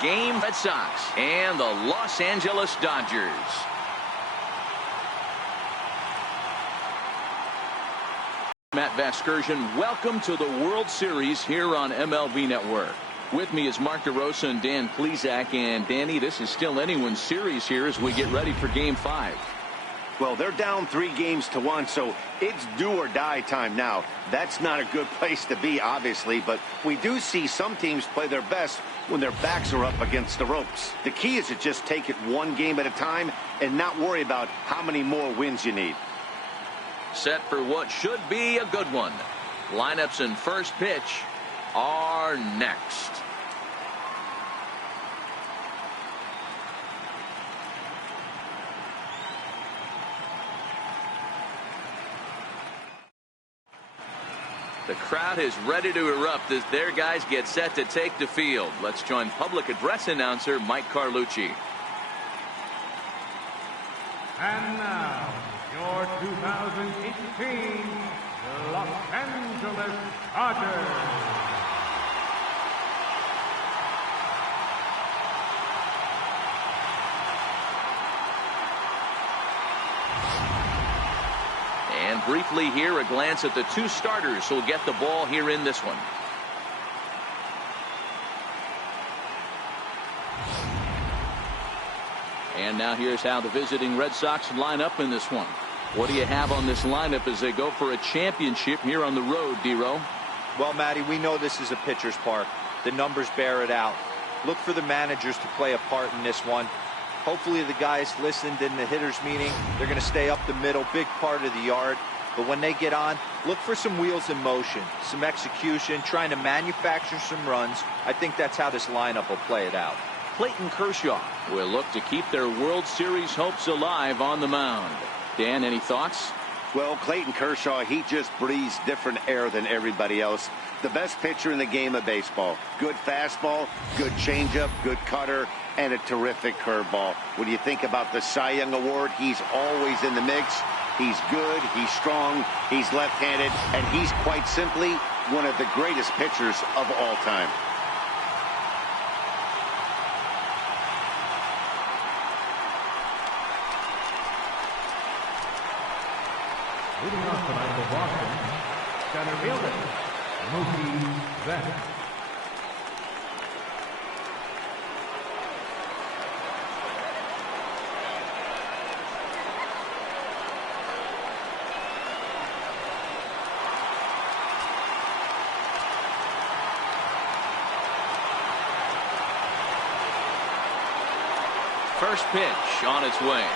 Game Red Sox and the Los Angeles Dodgers. Matt Vasgersian, welcome to the World Series here on MLB Network. With me is Mark DeRosa and Dan Plesac. And Danny, this is still anyone's series here as we get ready for Game 5. Well, they're down 3-1, so it's do or die time now. That's not a good place to be, obviously, but we do see some teams play their best when their backs are up against the ropes. The key is to just take it one game at a time and not worry about how many more wins you need. Set for what should be a good one. Lineups and first pitch are next. The crowd is ready to erupt as their guys get set to take the field. Let's join public address announcer Mike Carlucci. And now, your 2018 Los Angeles Dodgers. And briefly here, a glance at the two starters who'll get the ball here in this one. And now here's how the visiting Red Sox line up in this one. What do you have on this lineup as they go for a championship here on the road, D-Row? Well, Matty, we know this is a pitcher's park. The numbers bear it out. Look for the managers to play a part in this one. Hopefully the guys listened in the hitters meeting. They're going to stay up the middle, big part of the yard. But when they get on, look for some wheels in motion, some execution, trying to manufacture some runs. I think that's how this lineup will play it out. Clayton Kershaw will look to keep their World Series hopes alive on the mound. Dan, any thoughts? Well, Clayton Kershaw, he just breathes different air than everybody else. The best pitcher in the game of baseball. Good fastball, good changeup, good cutter, and a terrific curveball. When you think about the Cy Young Award, he's always in the mix. He's good, he's strong, he's left-handed, and he's quite simply one of the greatest pitchers of all time. Leading off tonight for Boston, center fielder, Mookie Betts. First pitch on its way.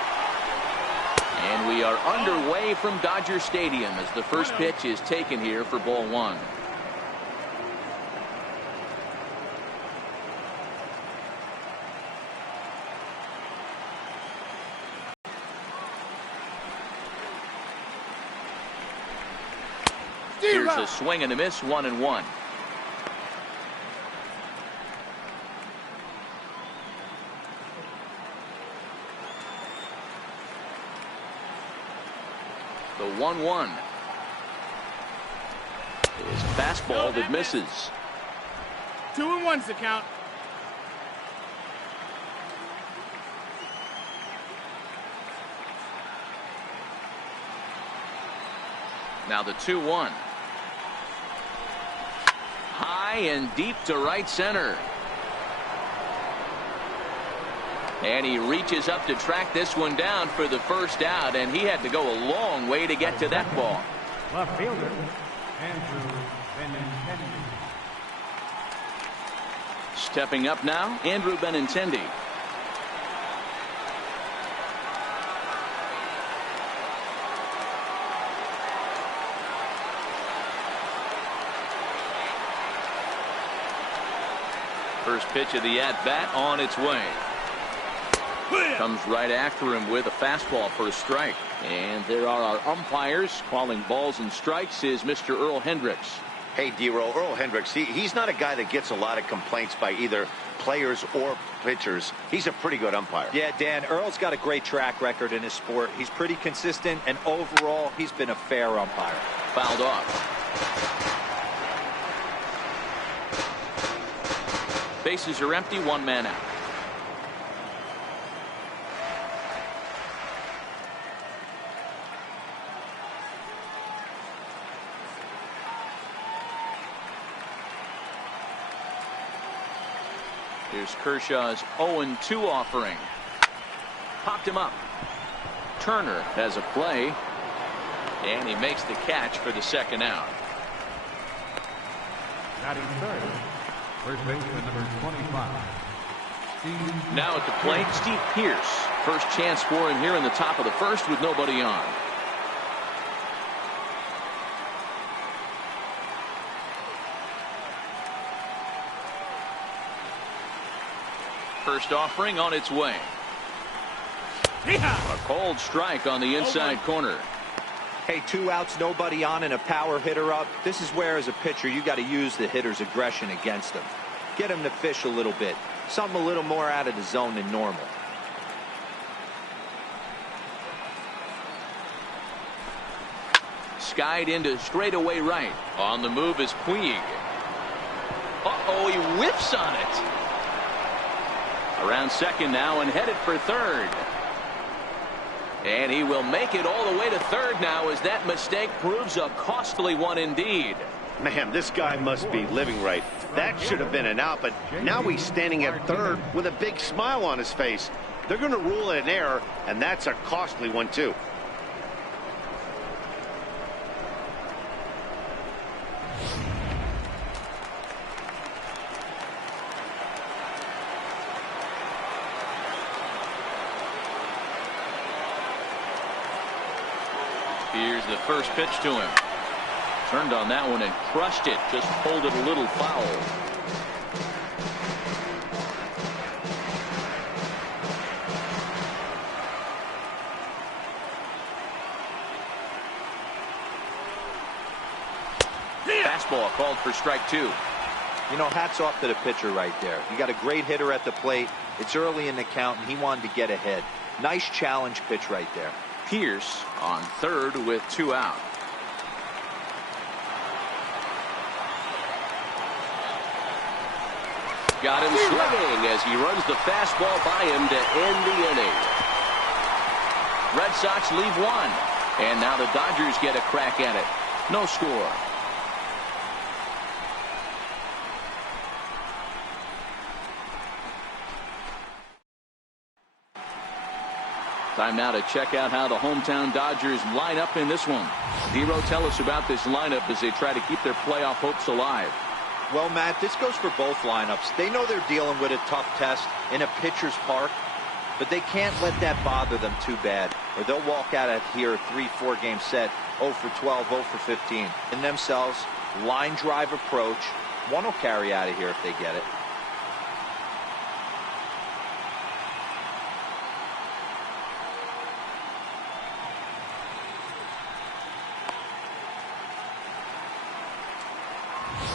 And we are underway from Dodger Stadium as the first pitch is taken here for ball one. Here's a swing and a miss, 1-1. The 1-1 is fastball that misses. 2-1's the count. Now the 2-1. High and deep to right center. And he reaches up to track this one down for the first out, and he had to go a long way to get to that ball. Left fielder, Andrew Benintendi. Stepping up now, Andrew Benintendi. First pitch of the at-bat on its way. Comes right after him with a fastball for a strike. And there are our umpires. Calling balls and strikes is Mr. Earl Hendricks. Hey, D-Row, Earl Hendricks, he's not a guy that gets a lot of complaints by either players or pitchers. He's a pretty good umpire. Yeah, Dan, Earl's got a great track record in his sport. He's pretty consistent, and overall, he's been a fair umpire. Fouled off. Bases are empty, one man out. Here's Kershaw's 0-2 offering. Popped him up. Turner has a play, and he makes the catch for the second out. Batting third, first baseman number 25. Now at the plate, Steve Pearce. First chance for him here in the top of the first with nobody on. First offering on its way. A cold strike on the inside corner. Hey, 2 outs, nobody on, and a power hitter up. This is where, as a pitcher, you got to use the hitter's aggression against him. Get him to fish a little bit. Something a little more out of the zone than normal. Skied into straightaway right. On the move is Puig. Uh-oh, he whiffs on it. Around second now and headed for third. And he will make it all the way to third now, as that mistake proves a costly one indeed. Man, this guy must be living right. That should have been an out, but now he's standing at third with a big smile on his face. They're going to rule it an error, and that's a costly one too. Here's the first pitch to him. Turned on that one and crushed it. Just pulled it a little foul. Fastball called for strike 2. You know, hats off to the pitcher right there. You got a great hitter at the plate. It's early in the count, and he wanted to get ahead. Nice challenge pitch right there. Pearce on third with 2 out. Got him swinging as he runs the fastball by him to end the inning. Red Sox leave 1, and now the Dodgers get a crack at it. No score. Time now to check out how the hometown Dodgers line up in this one. Dero, tell us about this lineup as they try to keep their playoff hopes alive. Well, Matt, this goes for both lineups. They know they're dealing with a tough test in a pitcher's park, but they can't let that bother them too bad, or they'll walk out of here a 3-4 game set, 0 for 12, 0 for 15. In themselves, line drive approach. One will carry out of here if they get it.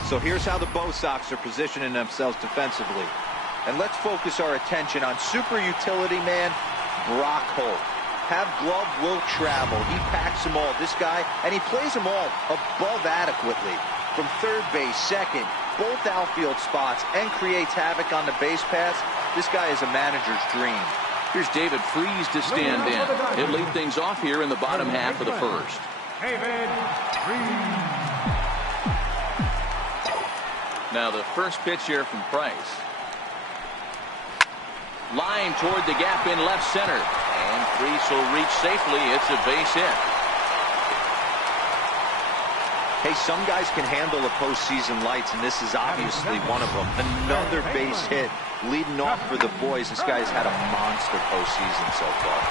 So here's how the Bo Sox are positioning themselves defensively. And let's focus our attention on super utility man Brock Holt. Have glove will travel. He packs them all. This guy, and he plays them all above adequately. From third base, second, both outfield spots, and creates havoc on the base paths. This guy is a manager's dream. Here's David Freese to stand in. He'll lead things off here in the bottom half of the first. David Freese. Now the first pitch here from Price. Line toward the gap in left center. And Freese will reach safely. It's a base hit. Hey, some guys can handle the postseason lights, and this is obviously one of them. Another base hit leading off for the boys. This guy's had a monster postseason so far.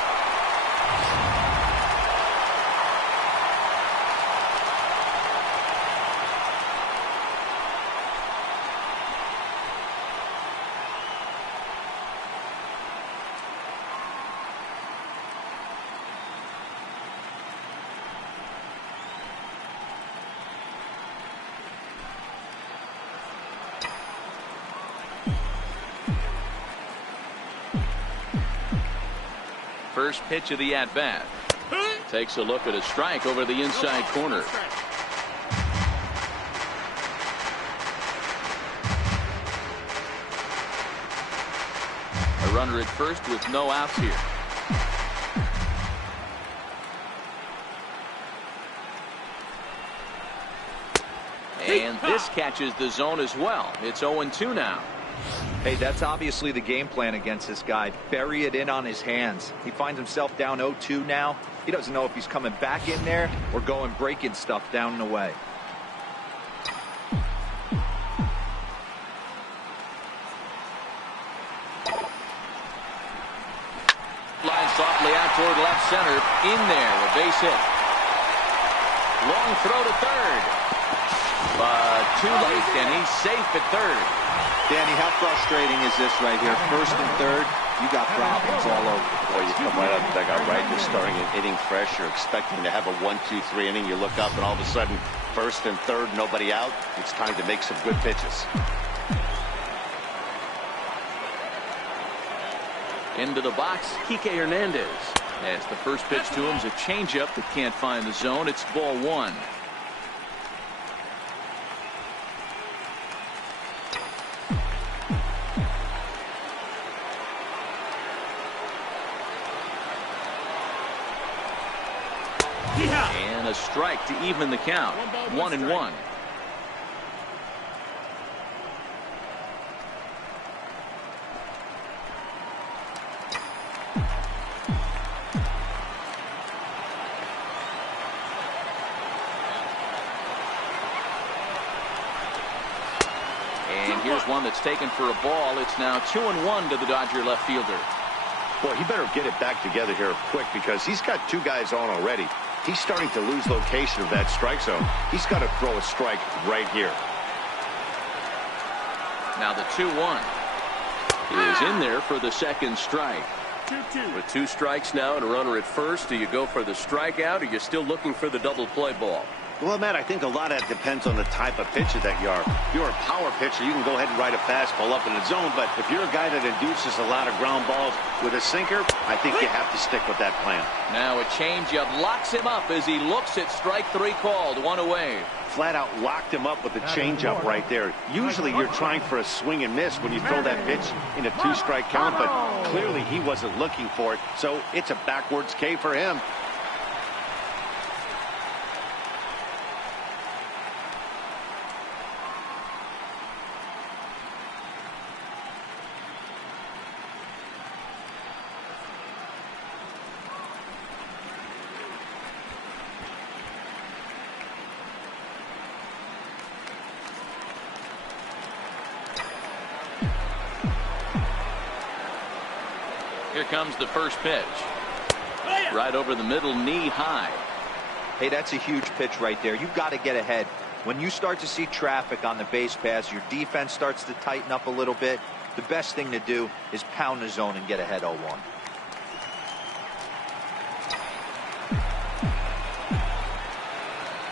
First pitch of the at-bat. Takes a look at a strike over the inside corner. A runner at first with no outs here. And this catches the zone as well. It's 0-2 now. Hey, that's obviously the game plan against this guy. Bury it in on his hands. He finds himself down 0-2 now. He doesn't know if he's coming back in there or going breaking stuff down and away. Line softly out toward left center. In there, a base hit. Long throw to third. But too late, and he's safe at third. Danny, how frustrating is this right here? First and third, you got problems all over. Boy, you come right out of the dugout, right? You're starting an inning fresh. You're expecting to have a 1-2-3 inning. You look up, and all of a sudden, first and third, nobody out. It's time to make some good pitches. Into the box, Kike Hernandez. As the first pitch to him is a changeup that can't find the zone. It's ball one. And a strike to even the count. 1-1. And here's one that's taken for a ball. It's now 2-1 to the Dodger left fielder. Boy, he better get it back together here quick because he's got two guys on already. He's starting to lose location of that strike zone. He's got to throw a strike right here. Now the 2-1 is in there for the second strike. 2-2. With two strikes now and a runner at first, do you go for the strikeout or are you still looking for the double play ball? Well, Matt, I think a lot of that depends on the type of pitcher that you are. If you're a power pitcher, you can go ahead and ride a fastball up in the zone. But if you're a guy that induces a lot of ground balls with a sinker, I think you have to stick with that plan. Now a changeup locks him up as he looks at strike three called. One away. Flat out locked him up with a changeup right there. Usually you're trying for a swing and miss when you throw that pitch in a two-strike count, but clearly he wasn't looking for it, so it's a backwards K for him. Here comes the first pitch. Right over the middle, knee high. Hey, that's a huge pitch right there. You've got to get ahead. When you start to see traffic on the base pass, your defense starts to tighten up a little bit. The best thing to do is pound the zone and get ahead 0-1.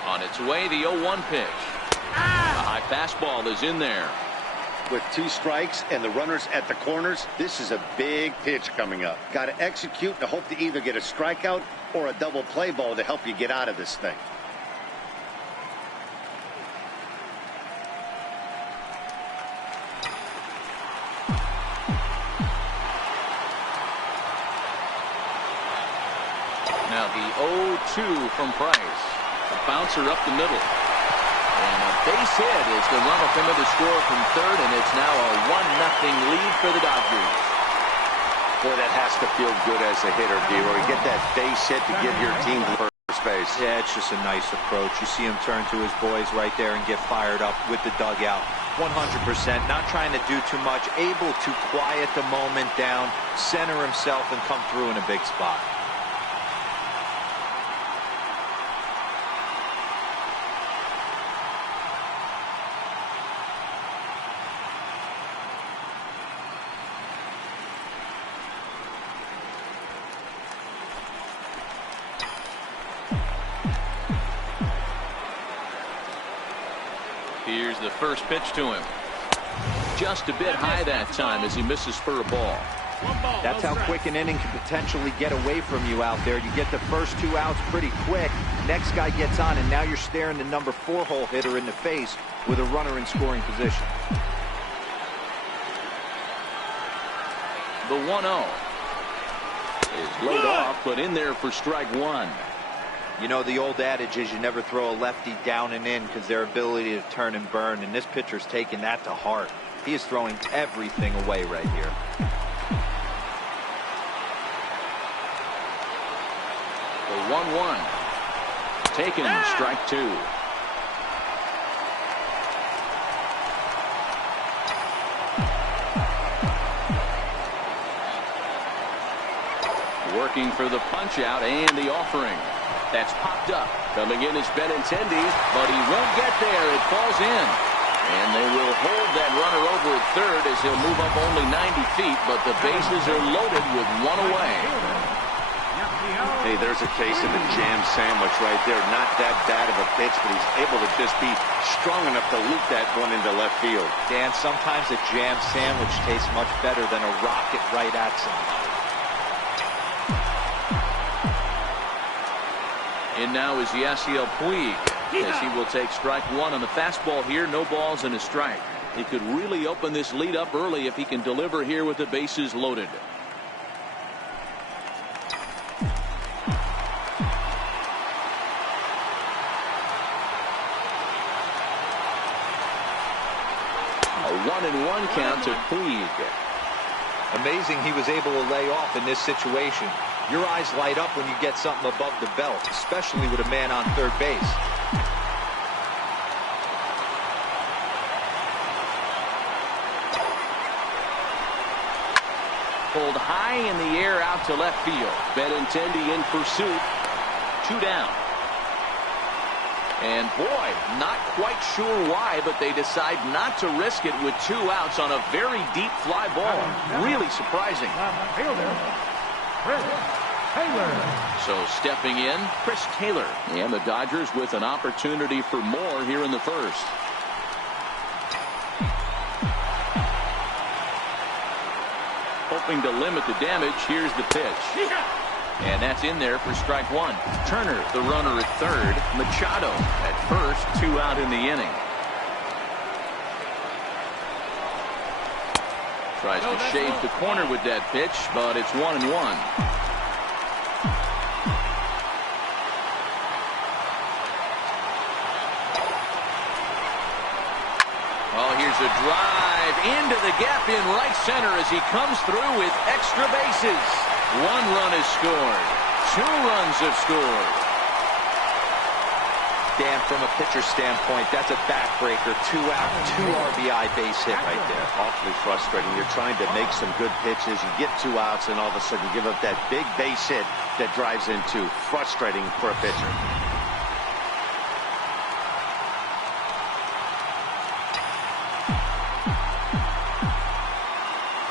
On its way, the 0-1 pitch. A high fastball is in there. With two strikes and the runners at the corners, this is a big pitch coming up. Got to execute and hope to either get a strikeout or a double play ball to help you get out of this thing. Now the 0-2 from Price. A bouncer up the middle. And a base hit as the runner come in to score from third, and it's now a 1-0 lead for the Dodgers. Boy, that has to feel good as a hitter, D-Roy. Get that base hit to give your team first base. Yeah, it's just a nice approach. You see him turn to his boys right there and get fired up with the dugout. 100%, not trying to do too much, able to quiet the moment down, center himself, and come through in a big spot. Here's the first pitch to him. Just a bit high that time as he misses for a ball. That's how quick an inning can potentially get away from you out there. You get the first 2 outs pretty quick. Next guy gets on, and now you're staring the number 4 hole hitter in the face with a runner in scoring position. The 1-0 is laid off, but in there for strike one. You know, the old adage is you never throw a lefty down and in because their ability to turn and burn, and this pitcher's taking that to heart. He is throwing everything away right here. The 1-1 taken, strike two. Working for the punch out and the offering. That's popped up. Coming in is Benintendi, but he won't get there. It falls in. And they will hold that runner over at third as he'll move up only 90 feet, but the bases are loaded with one away. Hey, there's a case of a jam sandwich right there. Not that bad of a pitch, but he's able to just be strong enough to loop that one into left field. Dan, sometimes a jam sandwich tastes much better than a rocket right at somebody. In now is Yasiel Puig, as he will take strike one on the fastball here. No balls and a strike. He could really open this lead up early if he can deliver here with the bases loaded. A 1-1 count to Puig. Amazing he was able to lay off in this situation. Your eyes light up when you get something above the belt, especially with a man on third base. Pulled high in the air out to left field. Benintendi in pursuit. Two down. And boy, not quite sure why, but they decide not to risk it with two outs on a very deep fly ball. Really surprising. So stepping in, Chris Taylor. And the Dodgers with an opportunity for more here in the first. Hoping to limit the damage. Here's the pitch. And that's in there for strike one. Turner, the runner at third. Machado at first. Two out in the inning. Tries to shade the corner with that pitch, but it's 1-1. Oh, here's a drive into the gap in right center as he comes through with extra bases. One run is scored. Two runs have scored. Dan, from a pitcher standpoint, that's a backbreaker. 2 out, 2 RBI base hit right there. Awfully frustrating. You're trying to make some good pitches. You get 2 outs, and all of a sudden you give up that big base hit that drives in 2. Frustrating for a pitcher.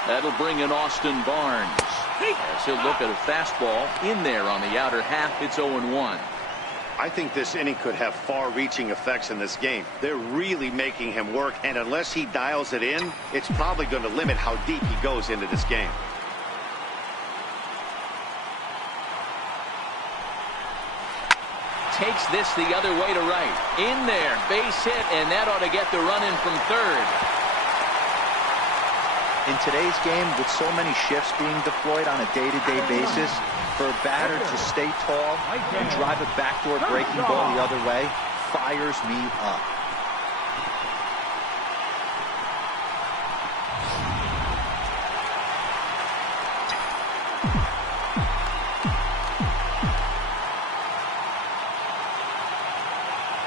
That'll bring in Austin Barnes. As he'll look at a fastball in there on the outer half. It's 0-1. I think this inning could have far-reaching effects in this game. They're really making him work, and unless he dials it in, it's probably going to limit how deep he goes into this game. Takes this the other way to right. In there, base hit, and that ought to get the run in from third. In today's game, with so many shifts being deployed on a day-to-day basis, for a batter to stay tall and drive a backdoor breaking ball the other way fires me up.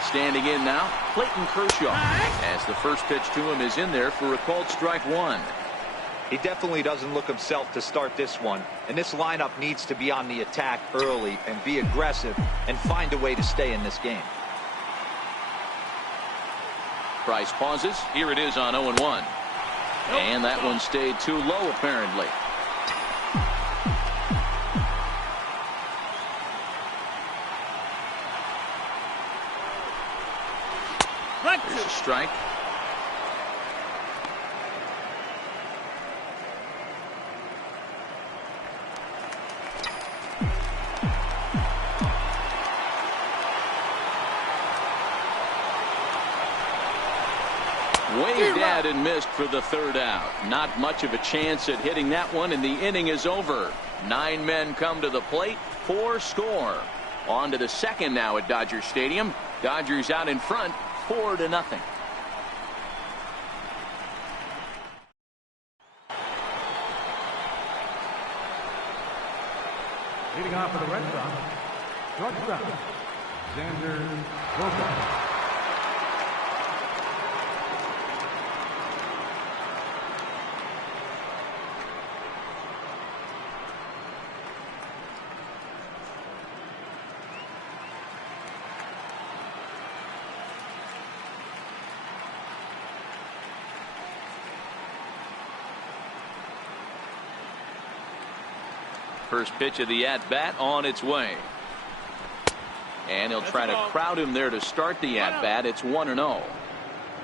Standing in now, Clayton Kershaw, as the first pitch to him is in there for a called strike one. He definitely doesn't look himself to start this one, and this lineup needs to be on the attack early and be aggressive and find a way to stay in this game. Price pauses. Here it is on 0-1. And that one stayed too low apparently. There's a strike. Way Swinged at and missed for the third out. Not much of a chance at hitting that one, and the inning is over. 9 men come to the plate, 4 score. On to the second now at Dodger Stadium. Dodgers out in front, 4-0. Leading off for the Red Sox, shortstop, Xander Bogaerts. First pitch of the at-bat on its way. And he'll try to crowd him there to start the at-bat. It's 1-0.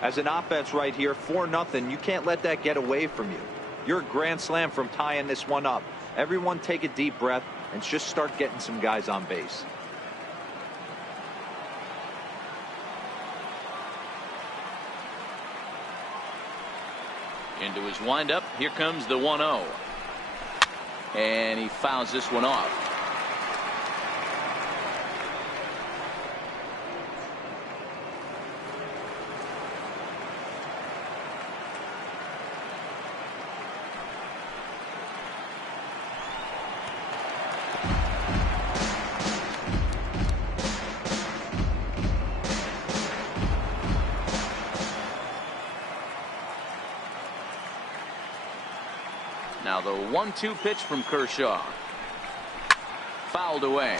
As an offense right here, 4-0. You can't let that get away from you. You're a grand slam from tying this one up. Everyone take a deep breath and just start getting some guys on base. Into his windup. Here comes the 1-0. And he fouls this one off. Now the 1-2 pitch from Kershaw. Fouled away.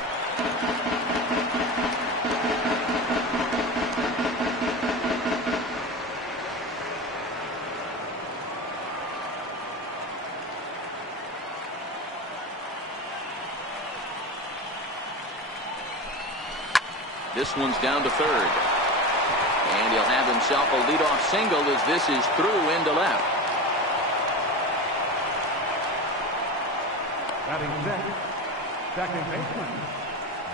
This one's down to third. And he'll have himself a leadoff single as this is through into left. Batting sixth, second baseman,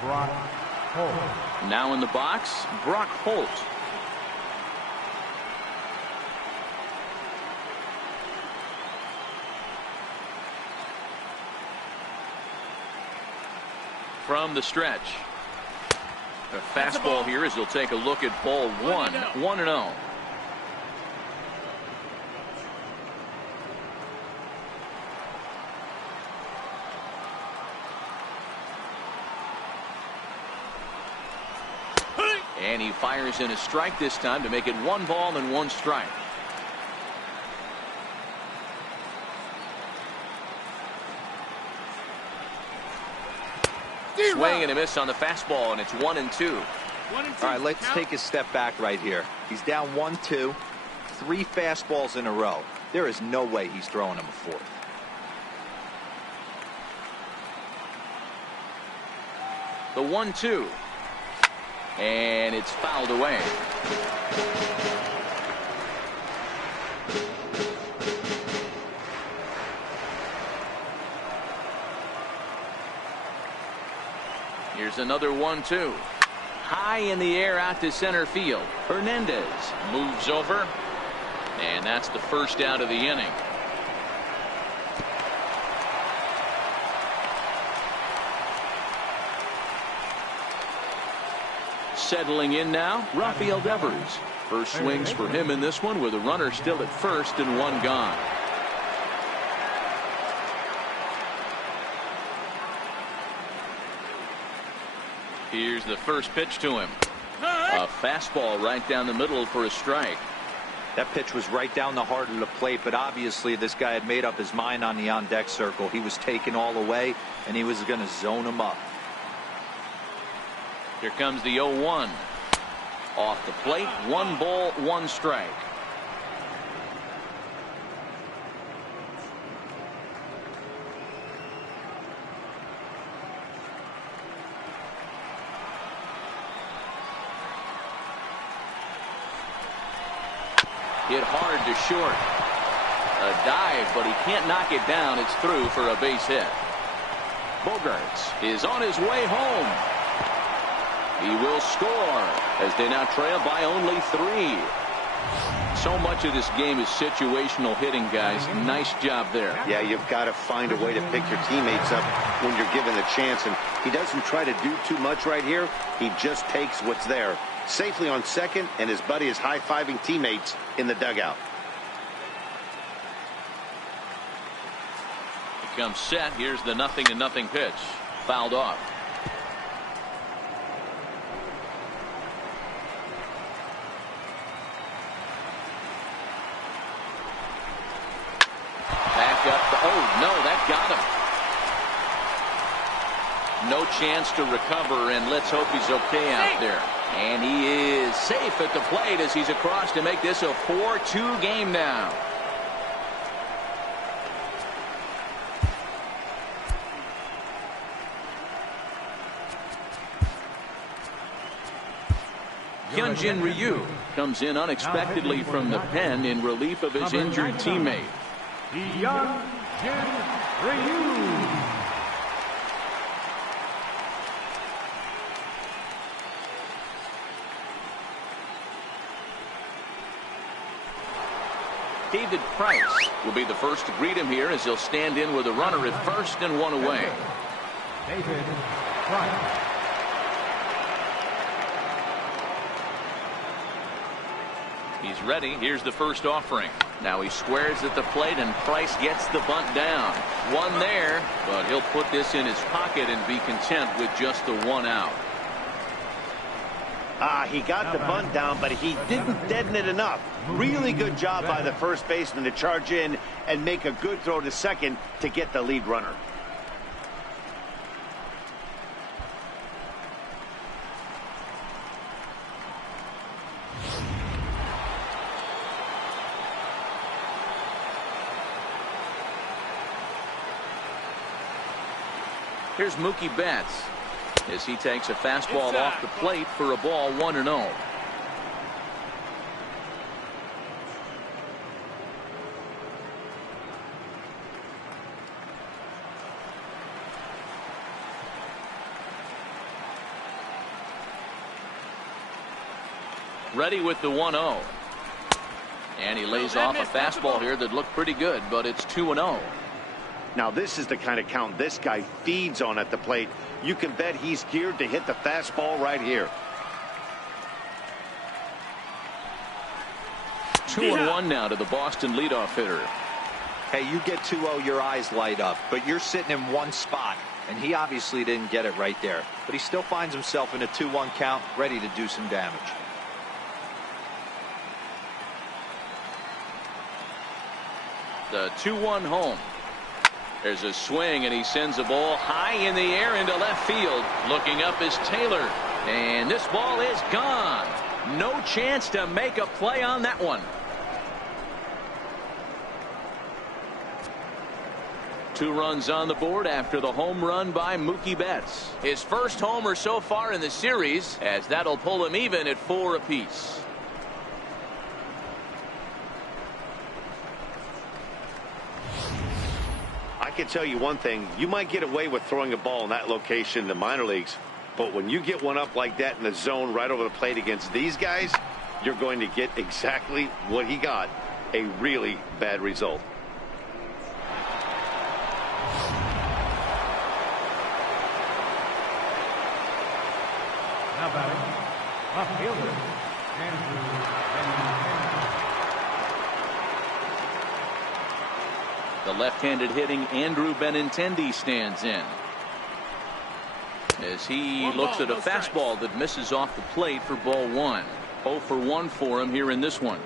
Brock Holt. Now in the box, Brock Holt. From the stretch. A fastball here as he'll take a look at ball 1. 1-0. And he fires in a strike this time to make it 1 ball and 1 strike. Swing and a miss on the fastball, and it's 1-2. All right, let's take a step back right here. He's down 1-2, 3 fastballs in a row. There is no way he's throwing him a fourth. The 1-2. And it's fouled away. Here's another 1-2. High in the air out to center field. Hernandez moves over. And that's the first out of the inning. Settling in now, Rafael Devers. First swings for him in this one with a runner still at first and 1 gone. Here's the first pitch to him. A fastball right down the middle for a strike. That pitch was right down the heart of the plate, but obviously this guy had made up his mind on the on-deck circle. He was taken all the way, and he was going to zone him up. Here comes the 0-1. Off the plate, 1 ball, 1 strike. Hit hard to short. A dive, but he can't knock it down. It's through for a base hit. Bogaerts is on his way home. He will score as they now trail by only 3. So much of this game is situational hitting, guys. Nice job there. Yeah, you've got to find a way to pick your teammates up when you're given the chance, and he doesn't try to do too much right here. He just takes what's there. Safely on second, and his buddy is high-fiving teammates in the dugout. He comes set. Here's the 0-0 pitch. Fouled off. Back up. Oh, no, that got him. No chance to recover, and let's hope he's okay out there. And he is safe at the plate as he's across to make this a 4-2 game now. Hyunjin Ryu comes in unexpectedly from the pen in relief of his injured teammate. Hyunjin Ryu. David Price will be the first to greet him here as he'll stand in with a runner at first and one away. David Price. He's ready. Here's the first offering. Now he squares at the plate, and Price gets the bunt down. One there, but he'll put this in his pocket and be content with just the one out. He got the bunt down, but he didn't deaden it enough. Really good job by the first baseman to charge in and make a good throw to second to get the lead runner. Here's Mookie Betts as he takes a fastball off the plate for a ball 1-0. Ready with the 1-0. And he lays off a fastball here that looked pretty good, but it's 2-0. Now this is the kind of count this guy feeds on at the plate. You can bet he's geared to hit the fastball right here. 2-1 now to the Boston leadoff hitter. Hey, you get 2-0, your eyes light up, but you're sitting in one spot, and he obviously didn't get it right there. But he still finds himself in a 2-1 count, ready to do some damage. The 2-1 home. There's a swing, and he sends a ball high in the air into left field. Looking up is Taylor, and this ball is gone. No chance to make a play on that one. 2 runs on the board after the home run by Mookie Betts. His first homer so far in the series, as that'll pull him even at 4 apiece. I can tell you one thing. You might get away with throwing a ball in that location in the minor leagues, but when you get one up like that in the zone right over the plate against these guys, you're going to get exactly what he got, a really bad result. Now batting, left fielder, Andrew. The left-handed hitting Andrew Benintendi stands in as he looks at a fastball that misses off the plate for ball 1. 0 for 1 for him here in this one.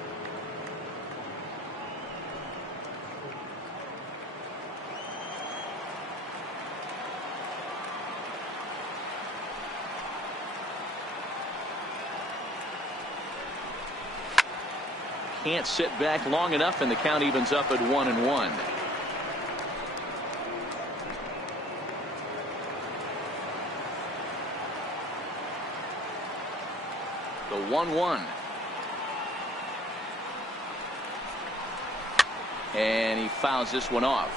Can't sit back long enough, and the count evens up at 1-1. The 1-1. And he fouls this one off.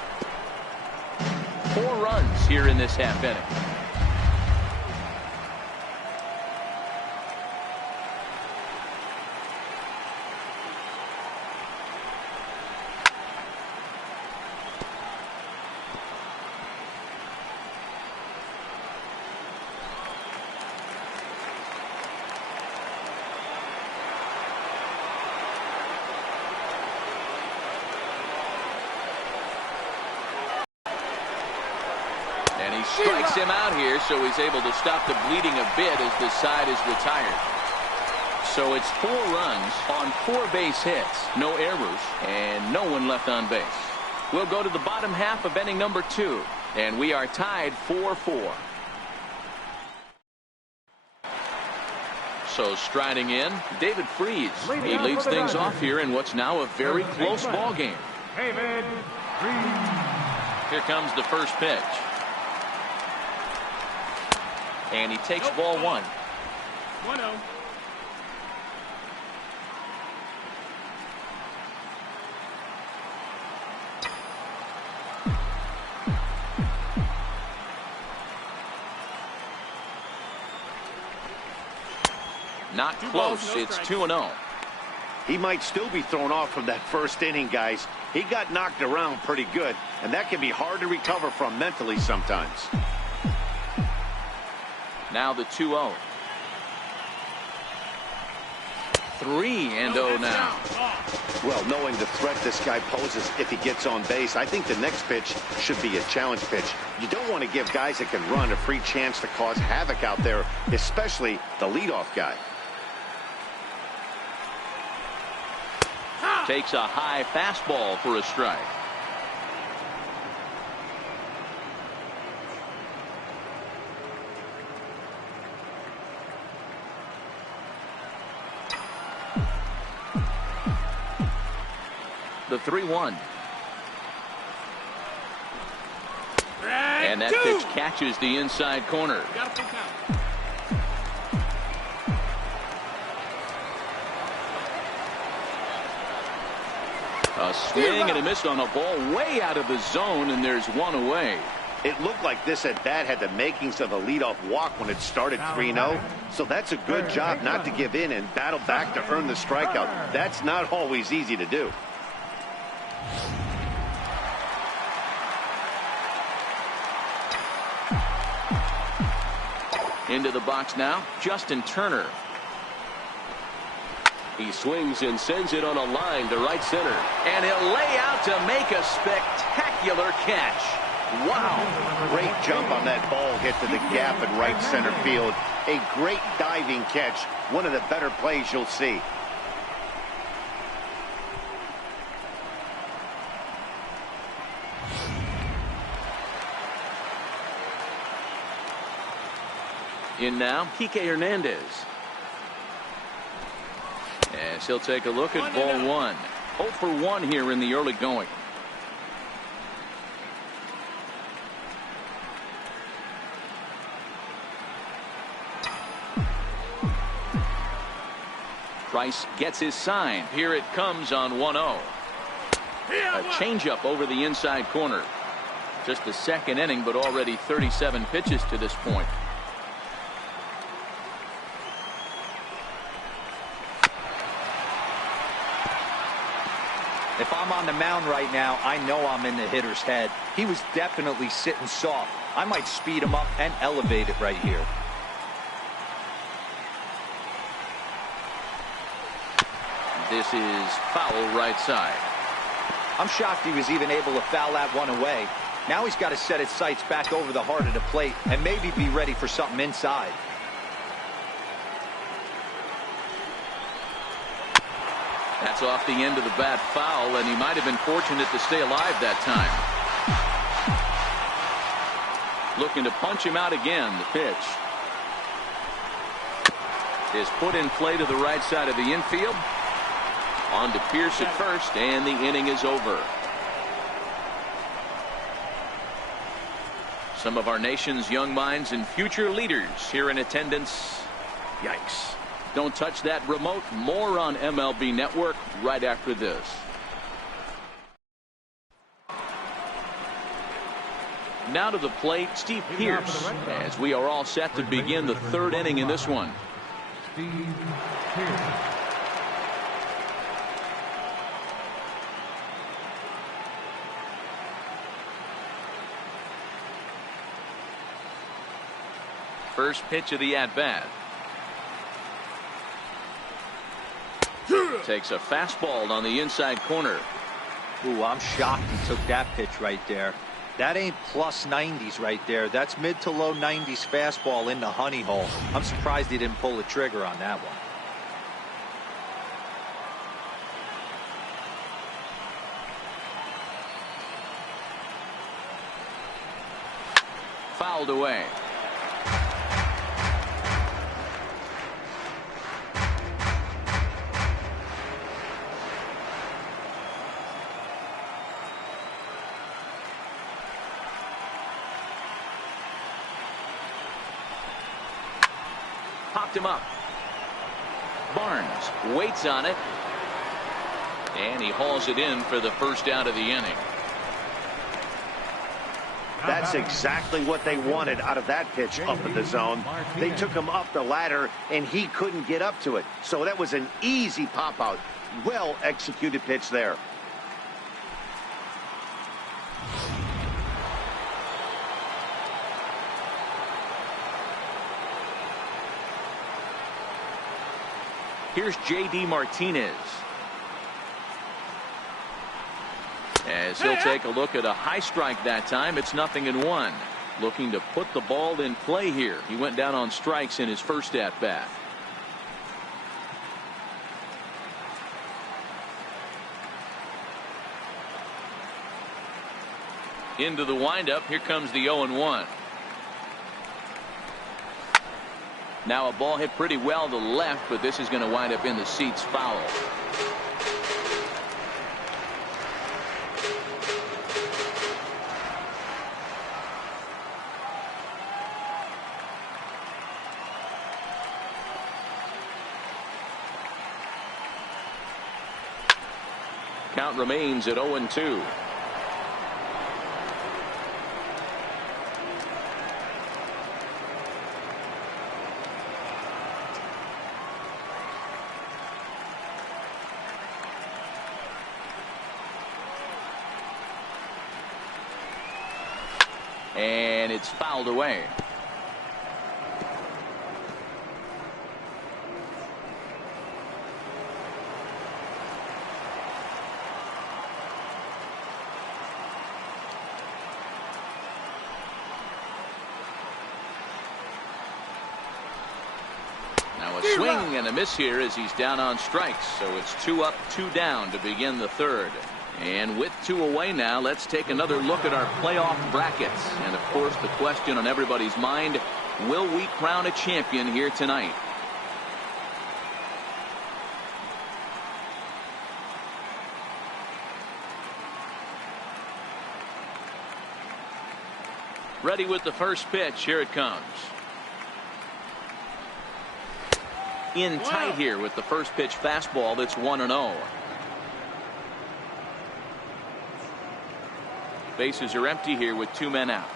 4 runs here in this half inning. And he strikes him out here, so he's able to stop the bleeding a bit as the side is retired. So it's 4 runs on 4 base hits, no errors, and no one left on base. We'll go to the bottom half of inning number 2, and we are tied 4-4. So striding in, David Freese. He leads things off here in what's now a very close ball game. David Freese. Here comes the first pitch. And he takes ball 1. 1-0. Not close. It's 2-0. He might still be thrown off from that first inning, guys. He got knocked around pretty good, and that can be hard to recover from mentally sometimes. Now the 2-0. 3-0 now. Well, knowing the threat this guy poses if he gets on base, I think the next pitch should be a challenge pitch. You don't want to give guys that can run a free chance to cause havoc out there, especially the leadoff guy. Takes a high fastball for a strike. The 3-1. And that pitch catches the inside corner. A swing and a miss on a ball way out of the zone, and there's 1 away. It looked like this at bat had the makings of a leadoff walk when it started 3-0. So that's a good job not to give in and battle back to earn the strikeout. That's not always easy to do. Into the box now, Justin Turner. He swings and sends it on a line to right center. And he'll lay out to make a spectacular catch. Wow. Great jump on that ball hit to the gap in right center field. A great diving catch. One of the better plays you'll see. In now, Kike Hernandez. As he'll take a look at ball 1. 0 for 1 here in the early going. Price gets his sign. Here it comes on 1-0. A changeup over the inside corner. Just the second inning, but already 37 pitches to this point. If I'm on the mound right now, I know I'm in the hitter's head. He was definitely sitting soft. I might speed him up and elevate it right here. This is foul right side. I'm shocked he was even able to foul that one away. Now he's got to set his sights back over the heart of the plate and maybe be ready for something inside. That's off the end of the bat foul, and he might have been fortunate to stay alive that time. Looking to punch him out again. The pitch is put in play to the right side of the infield. On to Pierce at first, and the inning is over. Some of our nation's young minds and future leaders here in attendance. Yikes. Don't touch that remote. More on MLB Network right after this. Now to the plate, Steve Pierce, as we are all set to begin the third inning in this one. Steve Pierce. First pitch of the at-bat. Takes a fastball on the inside corner. Ooh, I'm shocked he took that pitch right there. That ain't plus 90s right there. That's mid to low 90s fastball in the honey hole. I'm surprised he didn't pull the trigger on that one. Fouled away. Popped him up. Barnes waits on it, and he hauls it in for the first out of the inning. That's exactly what they wanted out of that pitch up in the zone. They took him up the ladder, and he couldn't get up to it. So that was an easy pop out. Well executed pitch there. Here's J.D. Martinez. As he'll take a look at a high strike that time. It's 0-1. Looking to put the ball in play here. He went down on strikes in his first at bat. Into the windup. Here comes the 0-1. Now a ball hit pretty well to the left, but this is going to wind up in the seats foul. Count remains at 0-2. And it's fouled away. Now a swing and a miss here as he's down on strikes. So it's 2 up, 2 down to begin the third. And with 2 away now, let's take another look at our playoff brackets. And of course, the question on everybody's mind, will we crown a champion here tonight? Ready with the first pitch. Here it comes. In tight here with the first pitch fastball. That's 1-0. Bases are empty here with 2 men out.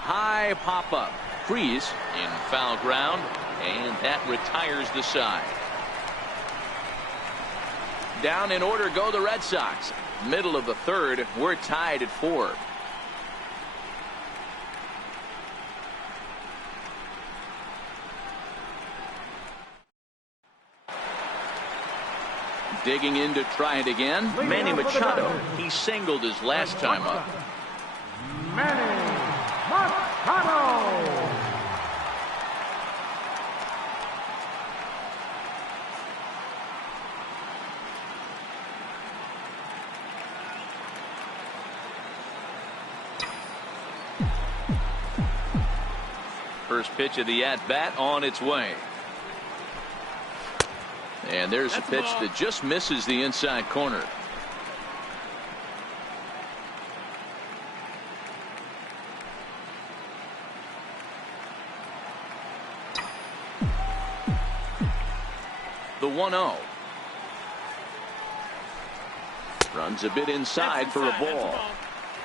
High pop up. Freeze in foul ground, and that retires the side. Down in order go the Red Sox. Middle of the third. We're tied at 4. Digging in to try it again. Manny Machado. He singled his last time up. Manny Machado. First pitch of the at-bat on its way. And there's a pitch that just misses the inside corner. The 1-0. Runs a bit inside for a ball.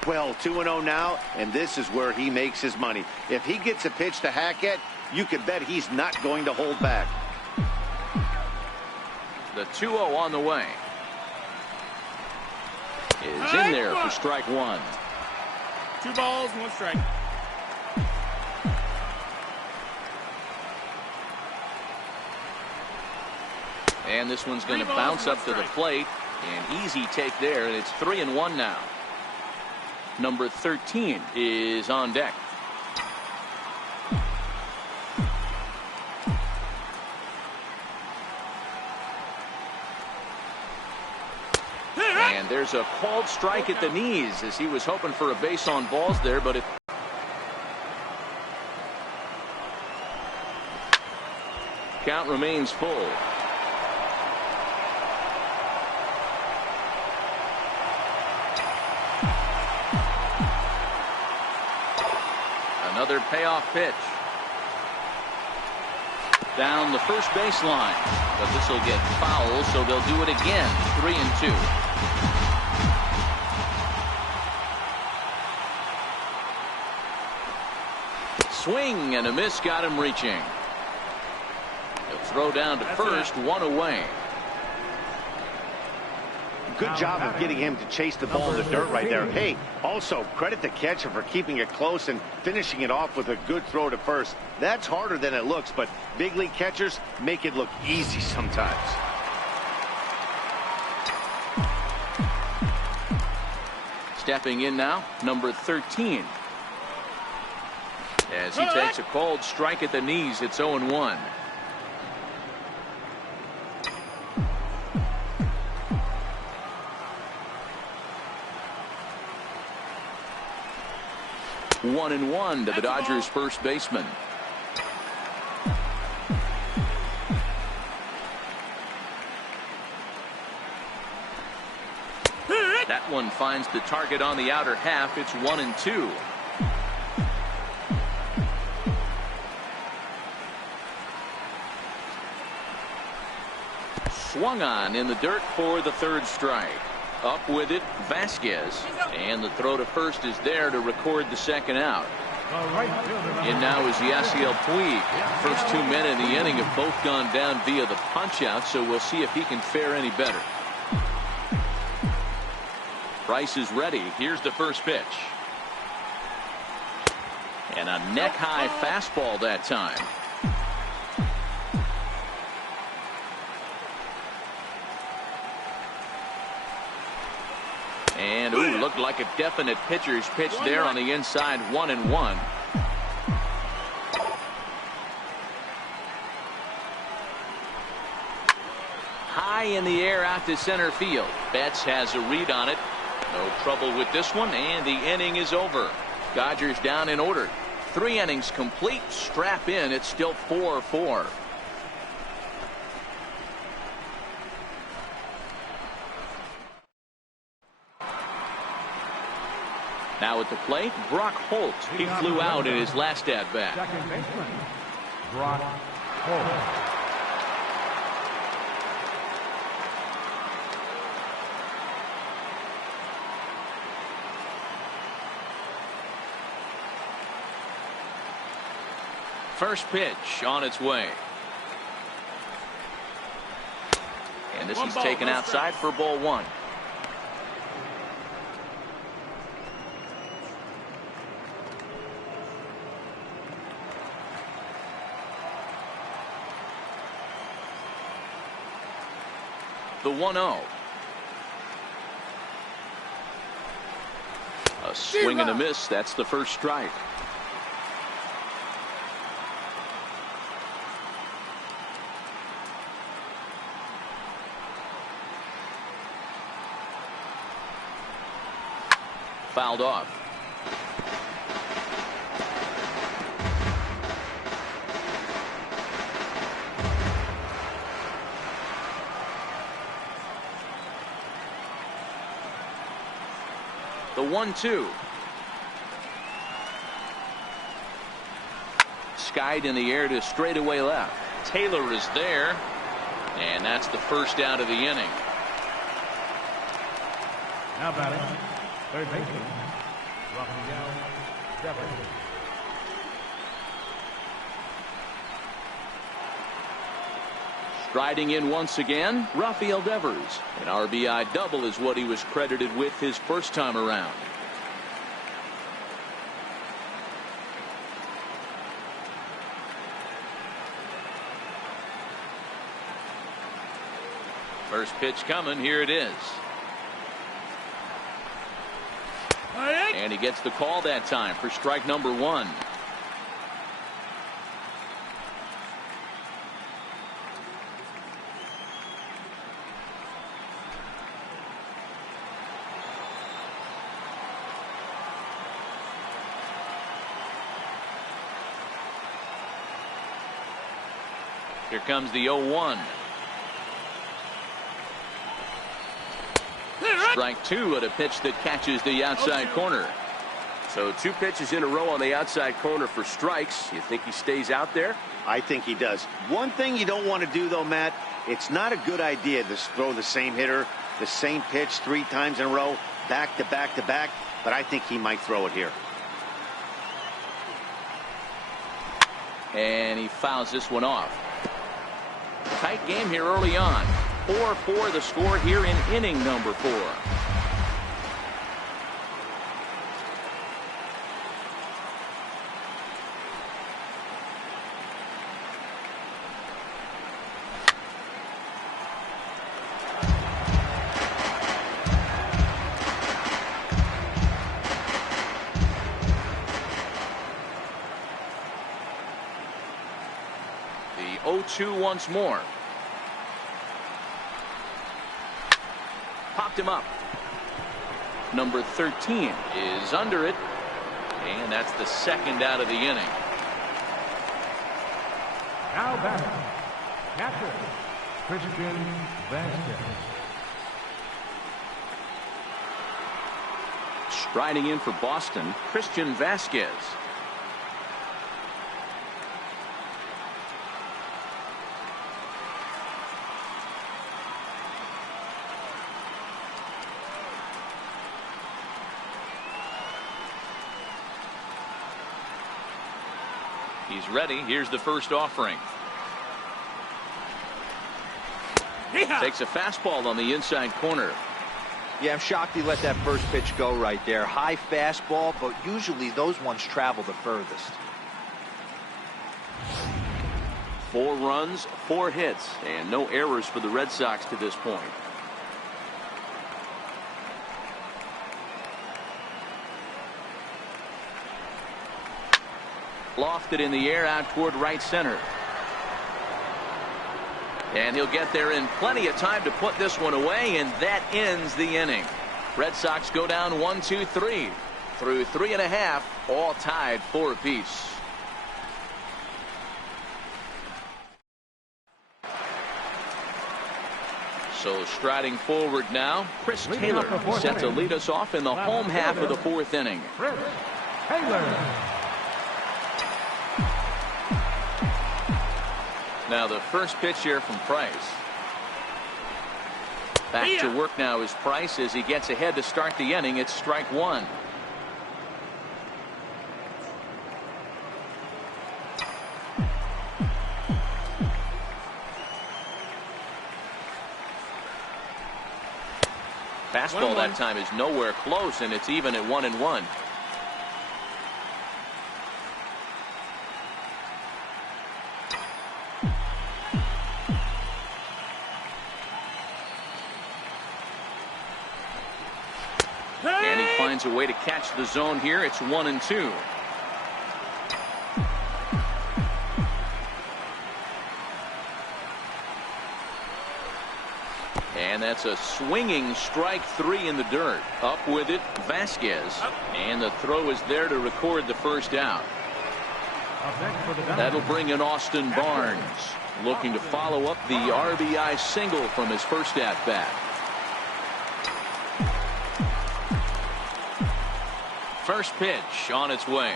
Well, 2-0 now, and this is where he makes his money. If he gets a pitch to hack at, you can bet he's not going to hold back. The 2-0 on the way. Is in there for strike 1. 2 balls, 1 strike. And this one's going to bounce up to the plate. An easy take there, and it's 3-1 now. Number 13 is on deck. And there's a called strike at the knees as he was hoping for a base on balls there, but it count remains full. Another payoff pitch. Down the first baseline, but this will get foul, so they'll do it again. 3-2. Swing and a miss got him reaching. He'll throw down to first, one away. Good job of getting him to chase the ball in the dirt right there. Hey, also credit the catcher for keeping it close and finishing it off with a good throw to first. That's harder than it looks, but big league catchers make it look easy sometimes. Stepping in now, number 13. As he takes a called strike at the knees, it's 0-1. One and one to the Dodgers first baseman. That one finds the target on the outer half. It's 1-2. Swung on in the dirt for the third strike. Up with it, Vasquez, and the throw to first is there to record the second out. In now is Yasiel Puig. First 2 men in the inning have both gone down via the punch out, so we'll see if he can fare any better. Price is ready. Here's the first pitch. And a neck high fastball that time. And ooh, looked like a definite pitcher's pitch there on the inside. 1-1. High in the air out to center field. Betts has a read on it. No trouble with this one, and the inning is over. Dodgers down in order. 3 innings complete. Strap in. It's still 4-4. Now at the plate, Brock Holt. He flew out in his last at bat. Second baseman, Brock Holt. First pitch on its way. And this is taken outside for ball 1. The 1-0. A swing and a miss. That's the first strike. Fouled off. The 1-2. Skied in the air to straightaway left. Taylor is there, and that's the first out of the inning. Now batting, third baseman, Rafael Devers. Striding in once again, Rafael Devers. An RBI double is what he was credited with his first time around. First pitch coming. Here it is. And he gets the call that time for strike number 1. Here comes the 0-1. Strike 2 at a pitch that catches the outside corner. So 2 pitches in a row on the outside corner for strikes. You think he stays out there? I think he does. One thing you don't want to do, though, Matt, it's not a good idea to throw the same hitter, the same pitch 3 times in a row, back to back to back, but I think he might throw it here. And he fouls this one off. Tight game here early on. 4-4 the score here in inning number 4. The 0-2 once more. Popped him up. Number 13 is under it. And that's the second out of the inning. Now batter, catcher, Christian Vasquez. Striding in for Boston, Christian Vasquez. He's ready. Here's the first offering. Takes a fastball on the inside corner. Yeah, I'm shocked he let that first pitch go right there. High fastball, but usually those ones travel the furthest. 4 runs, 4 hits, and no errors for the Red Sox to this point. Lofted in the air out toward right center. And he'll get there in plenty of time to put this one away, and that ends the inning. Red Sox go down 1-2-3 through 3.5, all tied 4 apiece. So striding forward now, Chris Taylor set to lead us off in the home half of the 4th inning. Chris Taylor. Now the first pitch here from Price. Back to work now is Price as he gets ahead to start the inning. It's strike 1. Fastball that time is nowhere close, and it's even at 1-1. And he finds a way to catch the zone here. It's 1-2. And that's a swinging strike 3 in the dirt. Up with it, Vasquez. And the throw is there to record the first out. That'll bring in Austin Barnes, looking to follow up the RBI single from his first at-bat. First pitch on its way.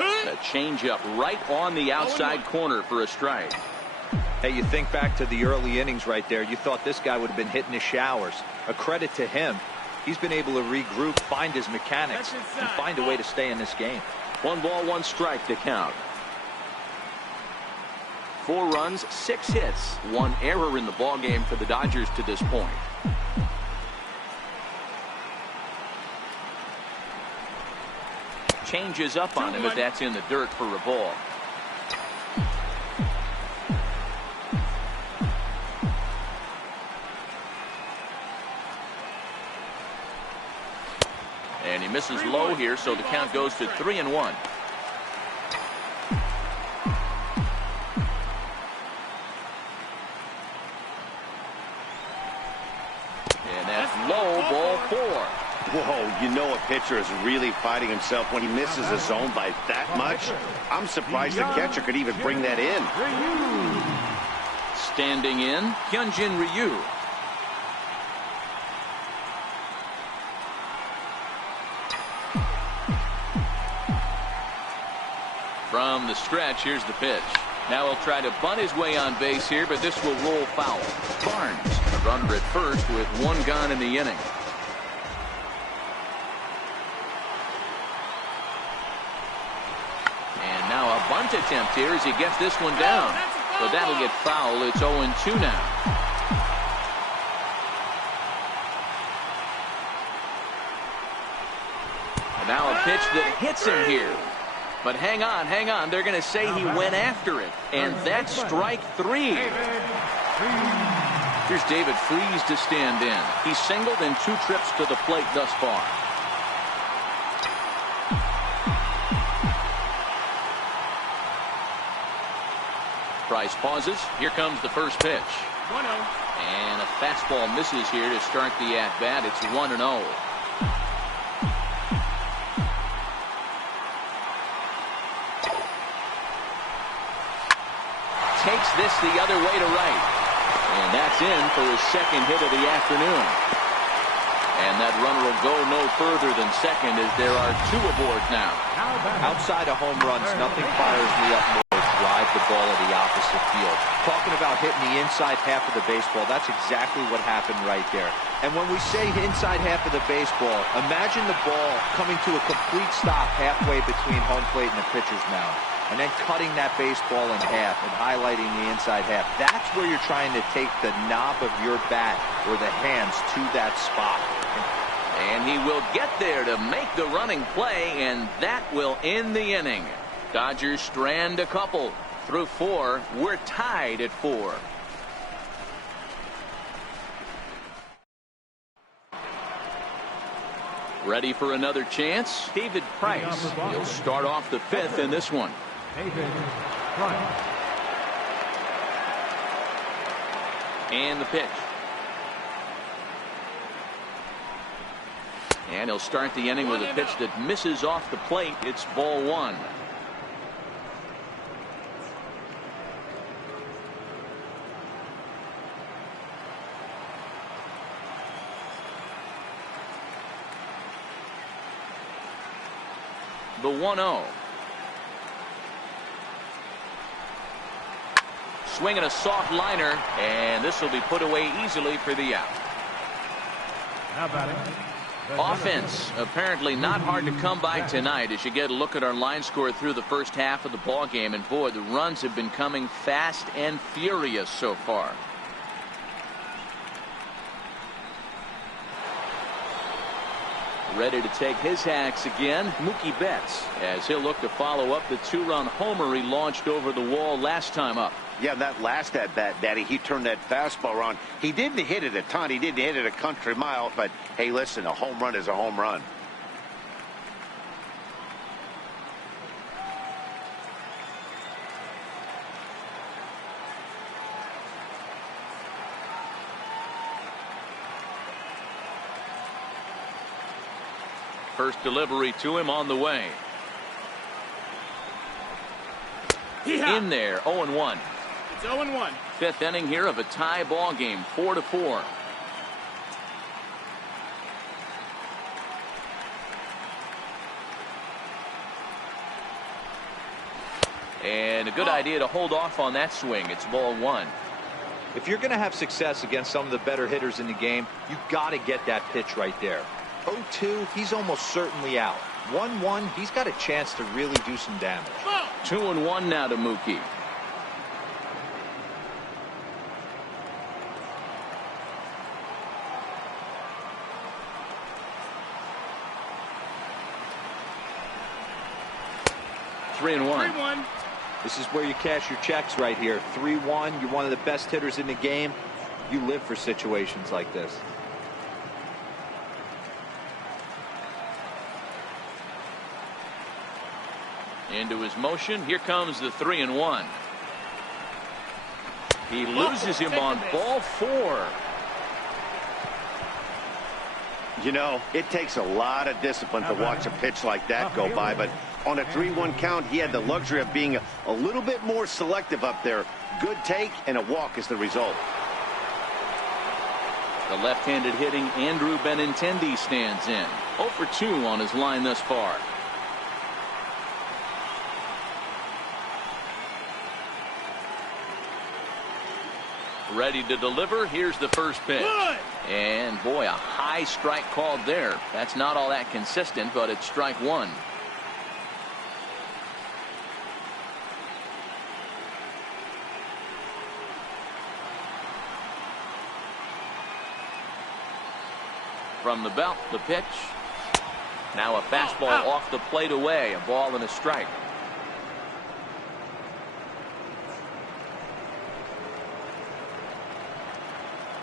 A changeup right on the outside corner for a strike. Hey, you think back to the early innings right there. You thought this guy would have been hitting his showers. A credit to him. He's been able to regroup, find his mechanics, and find a way to stay in this game. 1 ball, 1 strike to count. 4 runs, 6 hits, 1 error in the ball game for the Dodgers to this point. Changes up on him, but that's in the dirt for a ball. misses low here, so the count goes to 3-1. And that's low, ball 4. Whoa, you know a pitcher is really fighting himself when he misses a zone by that much. I'm surprised the catcher could even bring that in. Standing in, Hyunjin Ryu. From the stretch, here's the pitch. Now he'll try to bunt his way on base here, but this will roll foul. Barnes, a runner at first with 1 gone in the inning. And now a bunt attempt here as he gets this one down. But that'll get foul. It's 0-2 now. And now a pitch that hits him here. But hang on. They're going to say he went after it. And that's strike 3. Here's David Freese to stand in. He's singled in 2 trips to the plate thus far. Price pauses. Here comes the first pitch. 1-0. And a fastball misses here to start the at-bat. It's 1-0. Takes this the other way to right. And that's in for his second hit of the afternoon. And that runner will go no further than second as there are 2 aboard now. Outside of home runs, nothing fires me up more than drive the ball at the opposite field. Talking about hitting the inside half of the baseball, that's exactly what happened right there. And when we say inside half of the baseball, imagine the ball coming to a complete stop halfway between home plate and the pitcher's mound, and then cutting that baseball in half and highlighting the inside half. That's where you're trying to take the knob of your bat or the hands to that spot. And he will get there to make the running play, and that will end the inning. Dodgers strand a couple. Through 4, we're tied at 4. Ready for another chance? David Price. He'll start off the 5th in this one. David Price. And the pitch. And he'll start the inning with a pitch that misses off the plate. It's ball 1. The 1-0. Swinging a soft liner, and this will be put away easily for the out. Now batting. Offense apparently not hard to come by tonight as you get a look at our line score through the first half of the ball game, and boy, the runs have been coming fast and furious so far. Ready to take his hacks again, Mookie Betts, as he'll look to follow up the 2-run homer he launched over the wall last time up. Yeah, that last at-bat, Daddy, he turned that fastball around. He didn't hit it a ton. He didn't hit it a country mile. But, hey, listen, a home run is a home run. First delivery to him on the way. In there, 0-1. It's 0-1. 5th inning here of a tie ball game, 4-4. And a good idea to hold off on that swing. It's ball 1. If you're going to have success against some of the better hitters in the game, you've got to get that pitch right there. 0-2, he's almost certainly out. 1-1, he's got a chance to really do some damage. 2-1 now to Mookie. Three and one. This is where you cash your checks right here. 3-1. You're one of the best hitters in the game. You live for situations like this. Into his motion. Here comes the 3-1. He loses him on ball 4. You know, it takes a lot of discipline to watch a pitch like that go by, but on a 3-1 count, he had the luxury of being a little bit more selective up there. Good take and a walk is the result. The left-handed hitting Andrew Benintendi stands in. 0 for 2 on his line thus far. Ready to deliver. Here's the first pitch. And boy, a high strike called there. That's not all that consistent, but it's strike 1. From the belt, the pitch. Now a fastball off the plate away. A ball and a strike.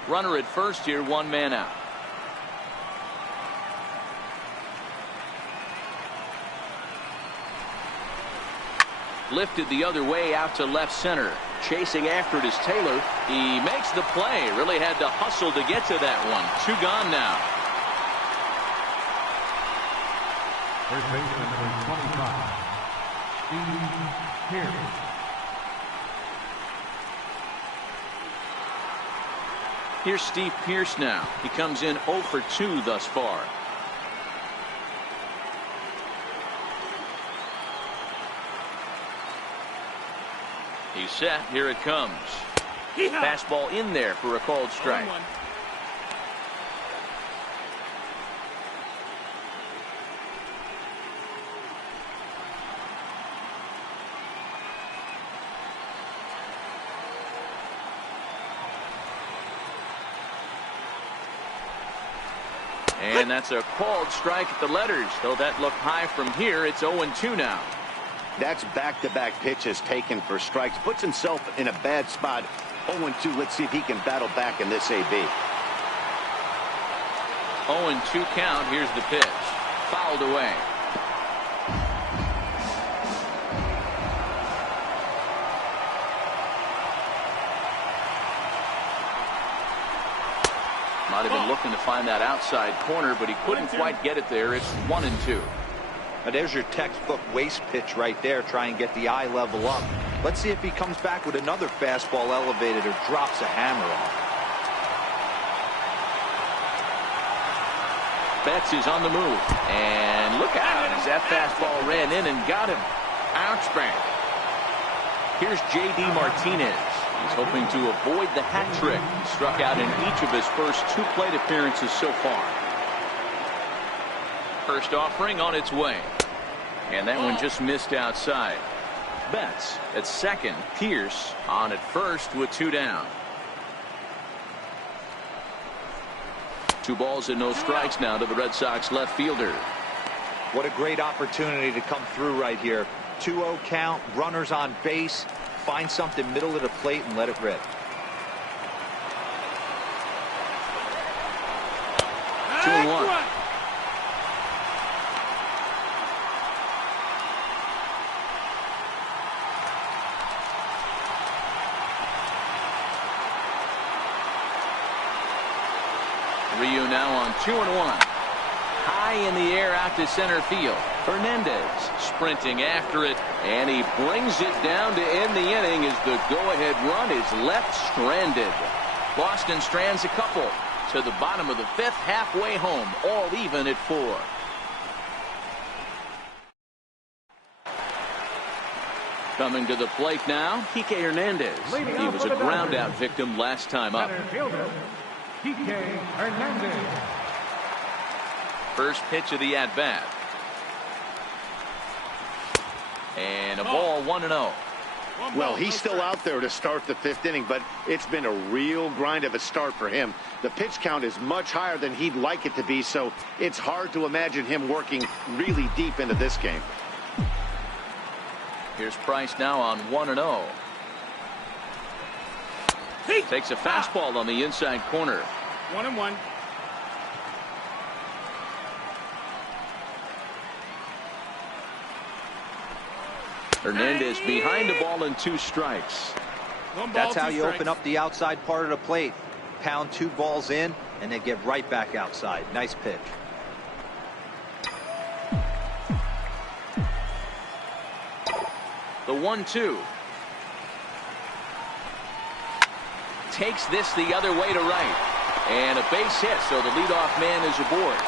Runner at first here, 1 man out. Lifted the other way out to left center. Chasing after it is Taylor. He makes the play. Really had to hustle to get to that one. 2 gone now. First baseman number 25, Steve Pierce. Here's Steve Pierce now. He comes in 0 for 2 thus far. He's set. Here it comes. Fastball in there for a called strike. And that's a called strike at the letters. Though that looked high from here, it's 0-2 now. That's back-to-back pitches taken for strikes. Puts himself in a bad spot. 0-2. Let's see if he can battle back in this AB. 0-2 count. Here's the pitch. Fouled away. Might have been looking to find that outside corner, but he couldn't quite get it there. It's 1-2. Now there's your textbook waste pitch right there. Try and get the eye level up. Let's see if he comes back with another fastball elevated or drops a hammer off. Betts is on the move. And look out as that fastball ran in and got him. Bounce back. Here's J.D. Martinez. He's hoping to avoid the hat trick. He struck out in each of his first 2 plate appearances so far. First offering on its way. And that one just missed outside. Betts at second. Pierce on at first with 2 down. 2 balls and no strikes now to the Red Sox left fielder. What a great opportunity to come through right here. 2-0 count, runners on base. Find something middle of the plate and let it rip. Two and one. Ryu now on 2-1. High in the air out to center field. Hernandez sprinting after it, and he brings it down to end the inning as the go-ahead run is left stranded. Boston strands a couple to the bottom of the 5th, halfway home, all even at 4. Coming to the plate now, Kike Hernandez. He was a ground-out victim last time up. Kike Hernandez. First pitch of the at-bat. And a ball, 1-0. Well, he's still out there to start the 5th inning, but it's been a real grind of a start for him. The pitch count is much higher than he'd like it to be, so it's hard to imagine him working really deep into this game. Here's Price now on 1-0. Takes a fastball on the inside corner. 1-1. Hernandez behind the ball and 2 strikes. That's how you open up the outside part of the plate. Pound 2 balls in and then get right back outside. Nice pitch. The 1-2. Takes this the other way to right. And a base hit, so the leadoff man is aboard.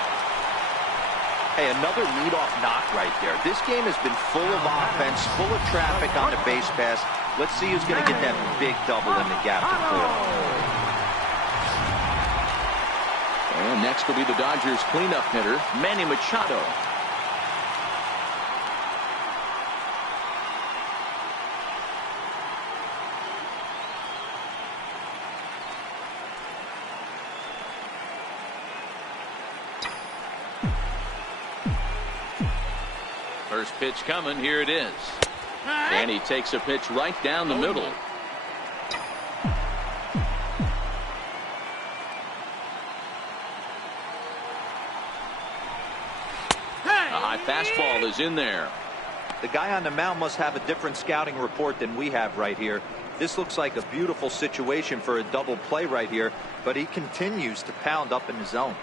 Hey, another leadoff knock right there. This game has been full of offense, full of traffic on the base pass. Let's see who's going to get that big double in the gap to clear. And next will be the Dodgers cleanup hitter, Manny Machado. First pitch coming. Here it is. And he takes a pitch right down the middle. A high fastball is in there. The guy on the mound must have a different scouting report than we have right here. This looks like a beautiful situation for a double play right here, but he continues to pound up in the zone.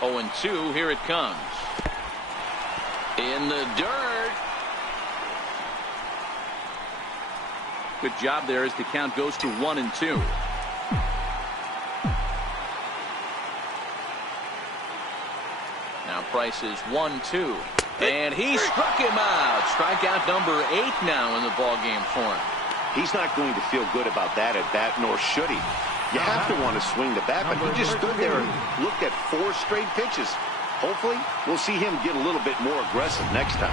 Oh, and 2, here it comes. In the dirt. Good job there as the count goes to 1-2. Now Price is 1-2. And he struck him out. Strikeout number 8 now in the ballgame for him. He's not going to feel good about that at bat, nor should he. You have to want to swing the bat, but he just stood there and looked at 4 straight pitches. Hopefully, we'll see him get a little bit more aggressive next time.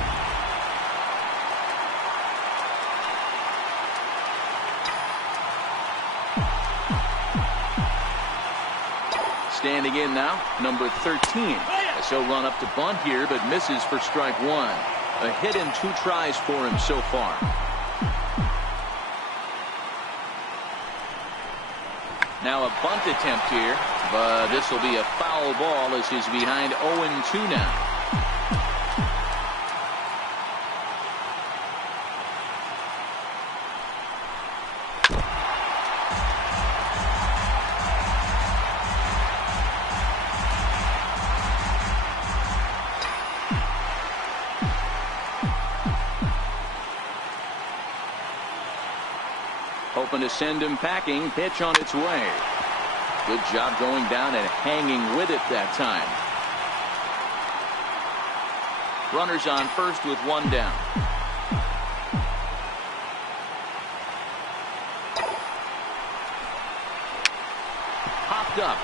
Standing in now, number 13. So run up to bunt here, but misses for strike 1. A hit and 2 tries for him so far. Now a bunt attempt here, but this will be a foul ball as he's behind 0-2 now. Hoping to send him packing. Pitch on its way. Good job going down and hanging with it that time. Runners on first with 1 down. Popped up.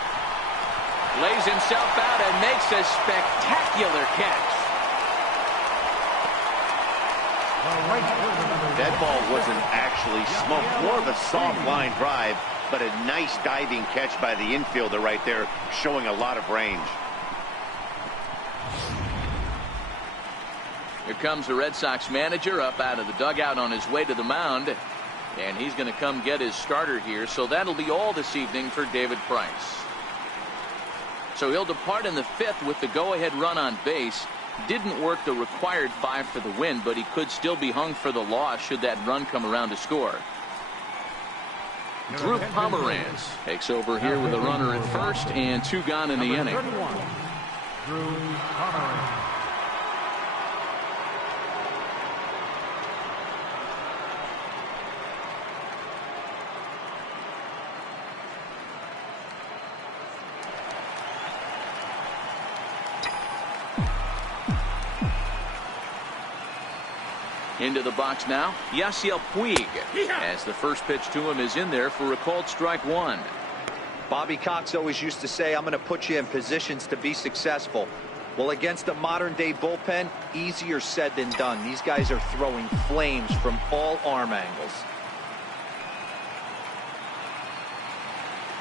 Lays himself out and makes a spectacular catch. That ball wasn't actually smoked, more of a soft line drive, but a nice diving catch by the infielder right there, showing a lot of range. Here comes the Red Sox manager up out of the dugout on his way to the mound, and he's going to come get his starter here. So that'll be all this evening for David Price. So he'll depart in the 5th with the go-ahead run on base. Didn't work the required 5 for the win, but he could still be hung for the loss should that run come around to score. Drew Pomeranz takes over here with a runner at first and 2 gone in the inning. Drew Pomeranz. Into the box now, Yasiel Puig, as the first pitch to him is in there for a called strike 1. Bobby Cox always used to say, I'm going to put you in positions to be successful. Well, against a modern-day bullpen, easier said than done. These guys are throwing flames from all arm angles.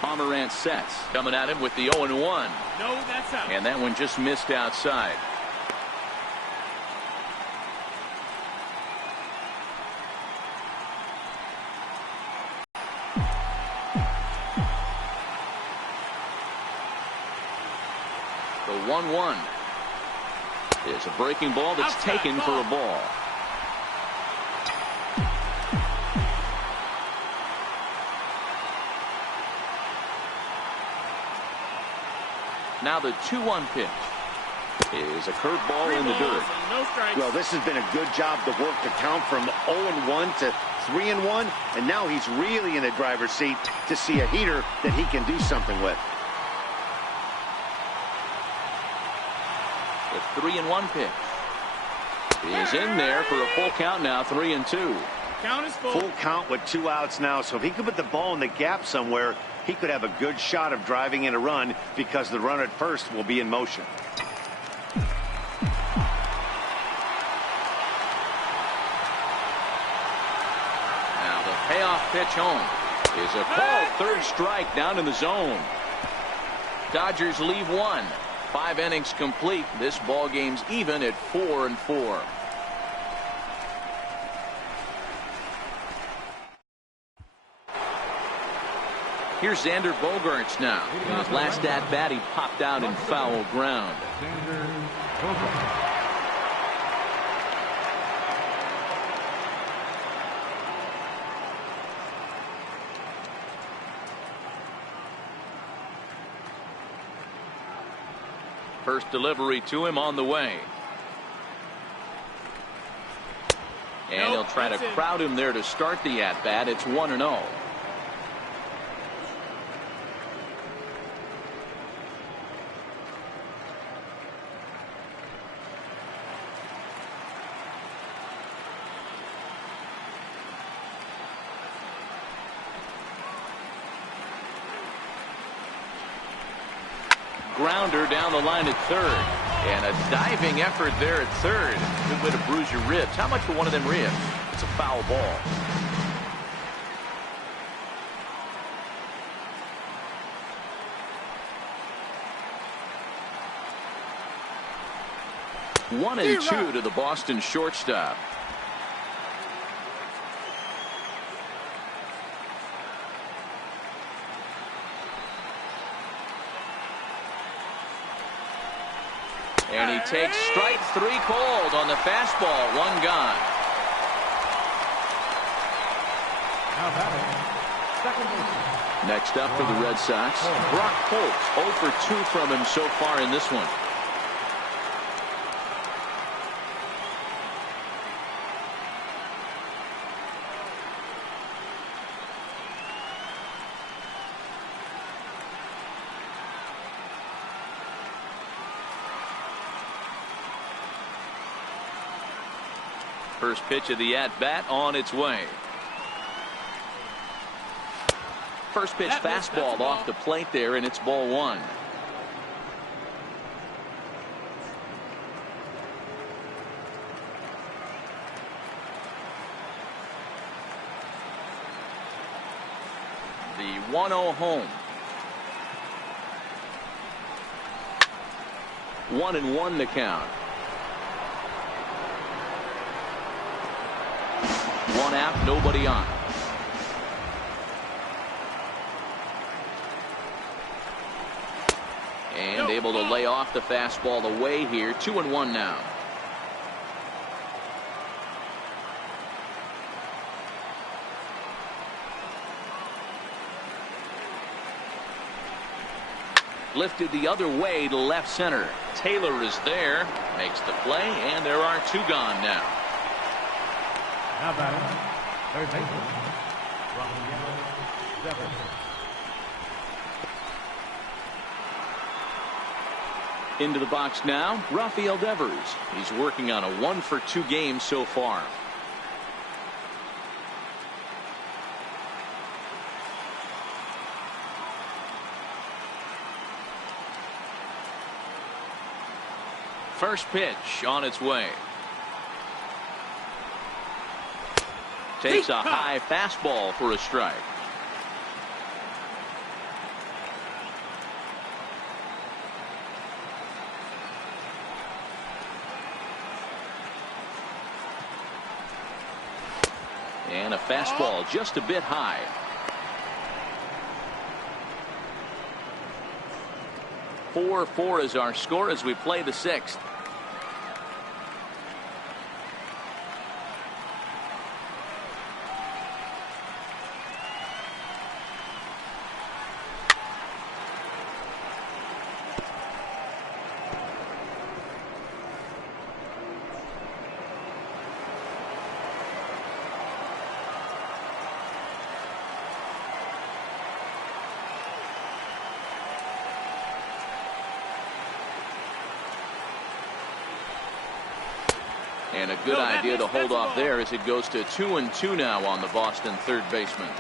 Pomeranz sets, coming at him with the 0-1. No, that's out. And that one just missed outside. The 1-1 is a breaking ball that's taken for a ball. Now the 2-1 pitch is a curveball in the dirt. No strikes. Well, this has been a good job to work the count from 0-1 to 3-1, and now he's really in the driver's seat to see a heater that he can do something with. The 3-1 pitch is in there for a full count now, 3-2. Count is full. Full count with 2 outs now, so if he could put the ball in the gap somewhere, he could have a good shot of driving in a run because the runner at first will be in motion. Now the payoff pitch home is a called third strike down in the zone. Dodgers leave 1. 5 innings complete. This ball game's even at 4-4. Here's Xander Bogaerts now. In his last at bat, he popped out in foul ground. Xander Bogaerts. First delivery to him on the way. And he'll try to crowd him there to start the at bat. It's 1-0. Grounder down the line at third. And a diving effort there at third. Good way to bruise your ribs. How much for one of them ribs? It's a foul ball. One and 2 to the Boston shortstop. And he takes strike 3 called on the fastball. 1 gone. Now batting, second baseman. Next up for the Red Sox, Brock Holt. 0 for 2 from him so far in this one. First pitch of the at-bat on its way. First pitch fastball off the plate there, and it's ball 1. The 1-0 home. 1-1 the count. 1 out, nobody on. And able to lay off the fastball away here. 2-1 now. Lifted the other way to left center. Taylor is there, makes the play, and there are 2 gone now. Now batting, third baseman, Rafael Devers. Into the box now, Rafael Devers. He's working on a 1 for 2 game so far. First pitch on its way. Takes a high fastball for a strike. And a fastball just a bit high. 4-4 is our score as we play the 6th. And a good idea to hold off there as it goes to 2-2 now on the Boston third baseman.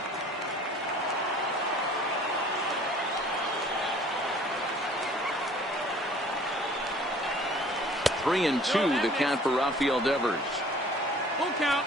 Three and two, the count for Rafael Devers. Full count.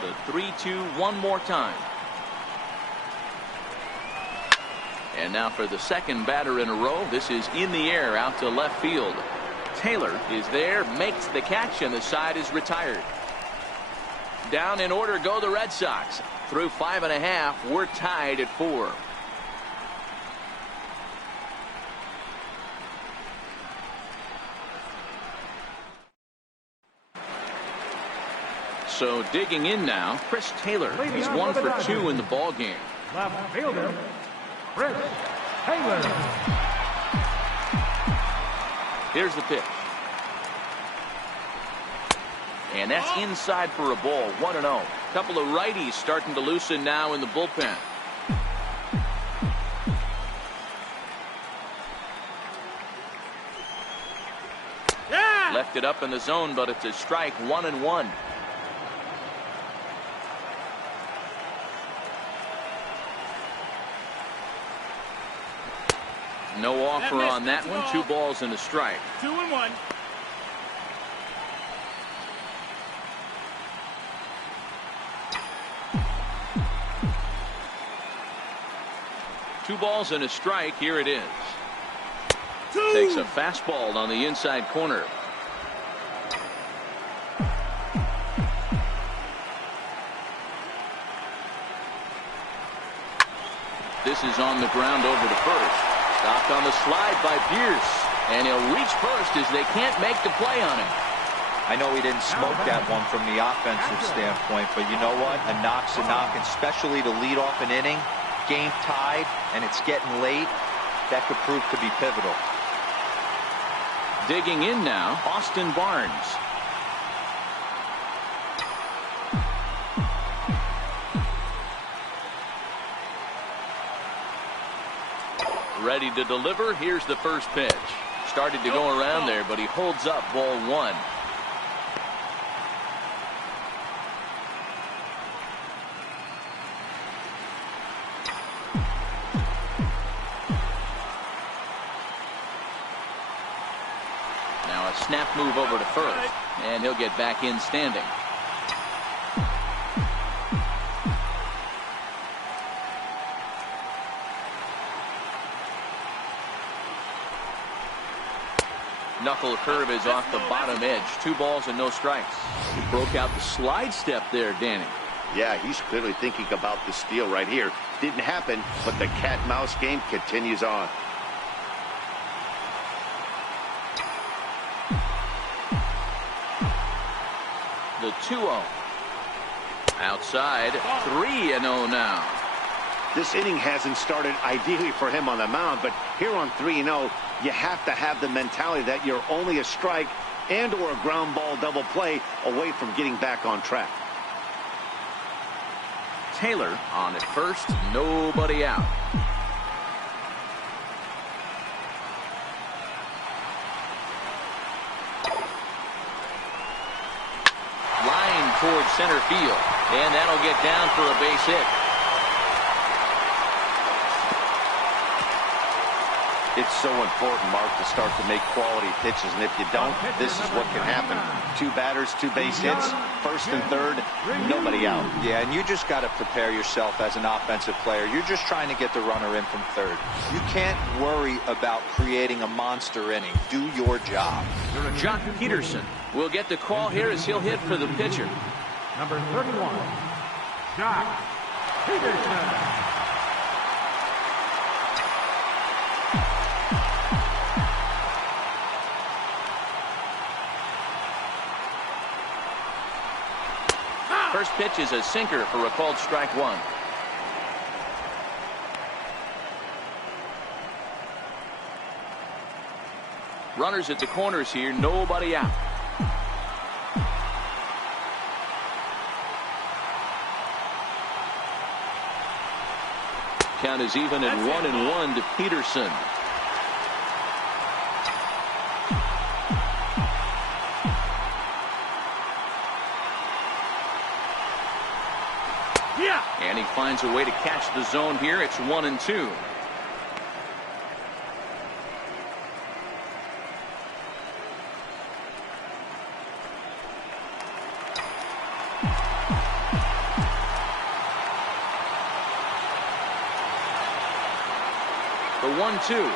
The 3-2 one more time. And now for the second batter in a row. This is in the air out to left field. Taylor is there, makes the catch, and the side is retired. Down in order go the Red Sox. Through 5.5, we're tied at 4. So digging in now, Chris Taylor. He's 1 for 2 in the ball game. Left fielder, Chris Taylor. Here's the pitch. And that's inside for a ball. 1-0. Couple of righties starting to loosen now in the bullpen. Yeah! Left it up in the zone, but it's a strike. 1-1. No offer on that one. 2 balls and a strike. 2-1. Two balls and a strike. Here it is. Takes a fastball on the inside corner. This is on the ground over to first. Stopped on the slide by Pierce. And he'll reach first as they can't make the play on him. I know he didn't smoke that one from the offensive standpoint, but you know what? A knock's a knock, especially to lead off an inning. Game tied, and it's getting late. That could prove to be pivotal. Digging in now, Austin Barnes. Ready to deliver. Here's the first pitch. Started to go around there, but he holds up. Ball 1. Now a snap move over to first, and he'll get back in standing. Knuckle curve is off the bottom edge. 2 balls and no strikes. He broke out the slide step there, Danny. Yeah, he's clearly thinking about the steal right here. Didn't happen, but the cat-mouse game continues on. The 2-0. Outside. 3-0 now. This inning hasn't started ideally for him on the mound, but here on 3-0, you have to have the mentality that you're only a strike and or a ground ball double play away from getting back on track. Taylor on at first, nobody out. Line towards center field, and that'll get down for a base hit. It's so important, Mark, to start to make quality pitches, and if you don't, this is what can happen. 2 batters, 2 base hits, first and third, nobody out. Yeah, and you just got to prepare yourself as an offensive player. You're just trying to get the runner in from third. You can't worry about creating a monster inning. Do your job. Jock Peterson will get the call here as he'll hit for the pitcher. Number 31, Jock Peterson. First pitch is a sinker for a called strike 1. Runners at the corners here, nobody out. Count is even at 1-1 to Peterson. And he finds a way to catch the zone here. It's 1-2. The 1-2.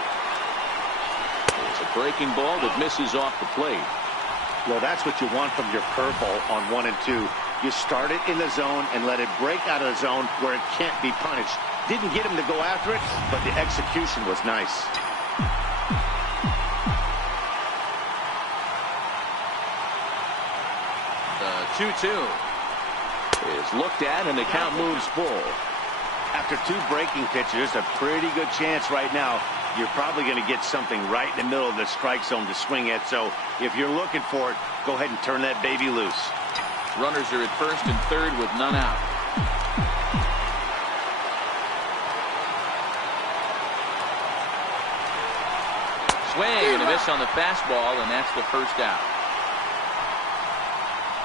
It's a breaking ball that misses off the plate. Well, that's what you want from your curveball on 1 and 2. You start it in the zone and let it break out of the zone where it can't be punished. Didn't get him to go after it, but the execution was nice. The 2-2 is looked at and the count moves full. After 2 breaking pitches, a pretty good chance right now. You're probably going to get something right in the middle of the strike zone to swing at. So if you're looking for it, go ahead and turn that baby loose. Runners are at first and third with none out. Swing and a miss on the fastball, and that's the first out.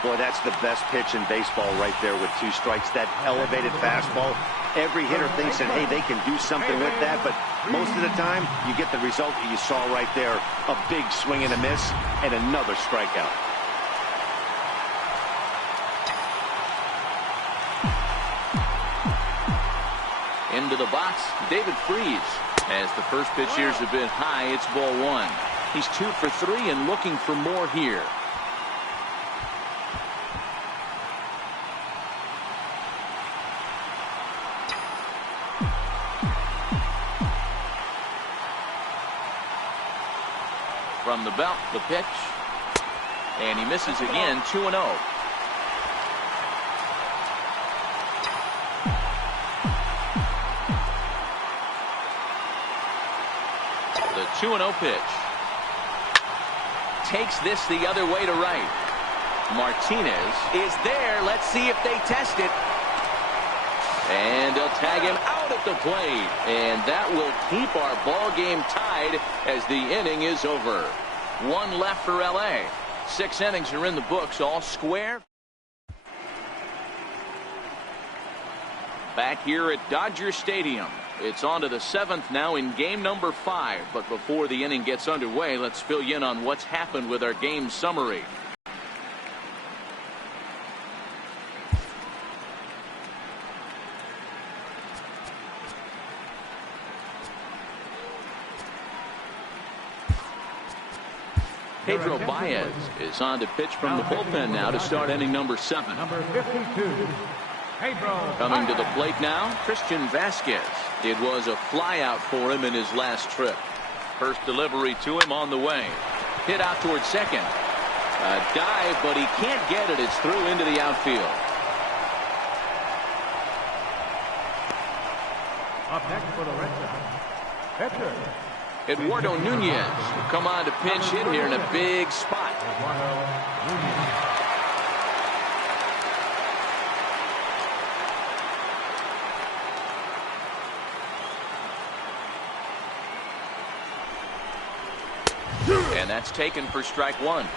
Boy, that's the best pitch in baseball right there with 2 strikes. That elevated fastball. Every hitter thinks that, hey, they can do something with that, but most of the time, you get the result that you saw right there. A big swing and a miss, and another strikeout. Into the box, David Freese. As the first pitch here's a bit high, it's ball 1. He's 2 for 3 and looking for more here. From the belt, the pitch. And he misses again, 2-0. The 2-0 pitch. Takes this the other way to right. Martinez is there. Let's see if they test it. And they'll tag him out at the plate. And that will keep our ball game tied as the inning is over. 1 left for LA. 6 innings are in the books, all square. Back here at Dodger Stadium. It's on to the 7th now in game number 5. But before the inning gets underway, let's fill you in on what's happened with our game summary. Pedro Baez is on to pitch from the bullpen now to start inning number 7. Number 52, Pedro. Coming to the plate now, Christian Vasquez. It was a flyout for him in his last trip. First delivery to him on the way. Hit out towards second. A dive, but he can't get it. It's through into the outfield. Up next for the Red Sox, pitcher Eduardo Nunez will come on to pinch hit here in a big spot. Eduardo Nunez. And that's taken for strike 1.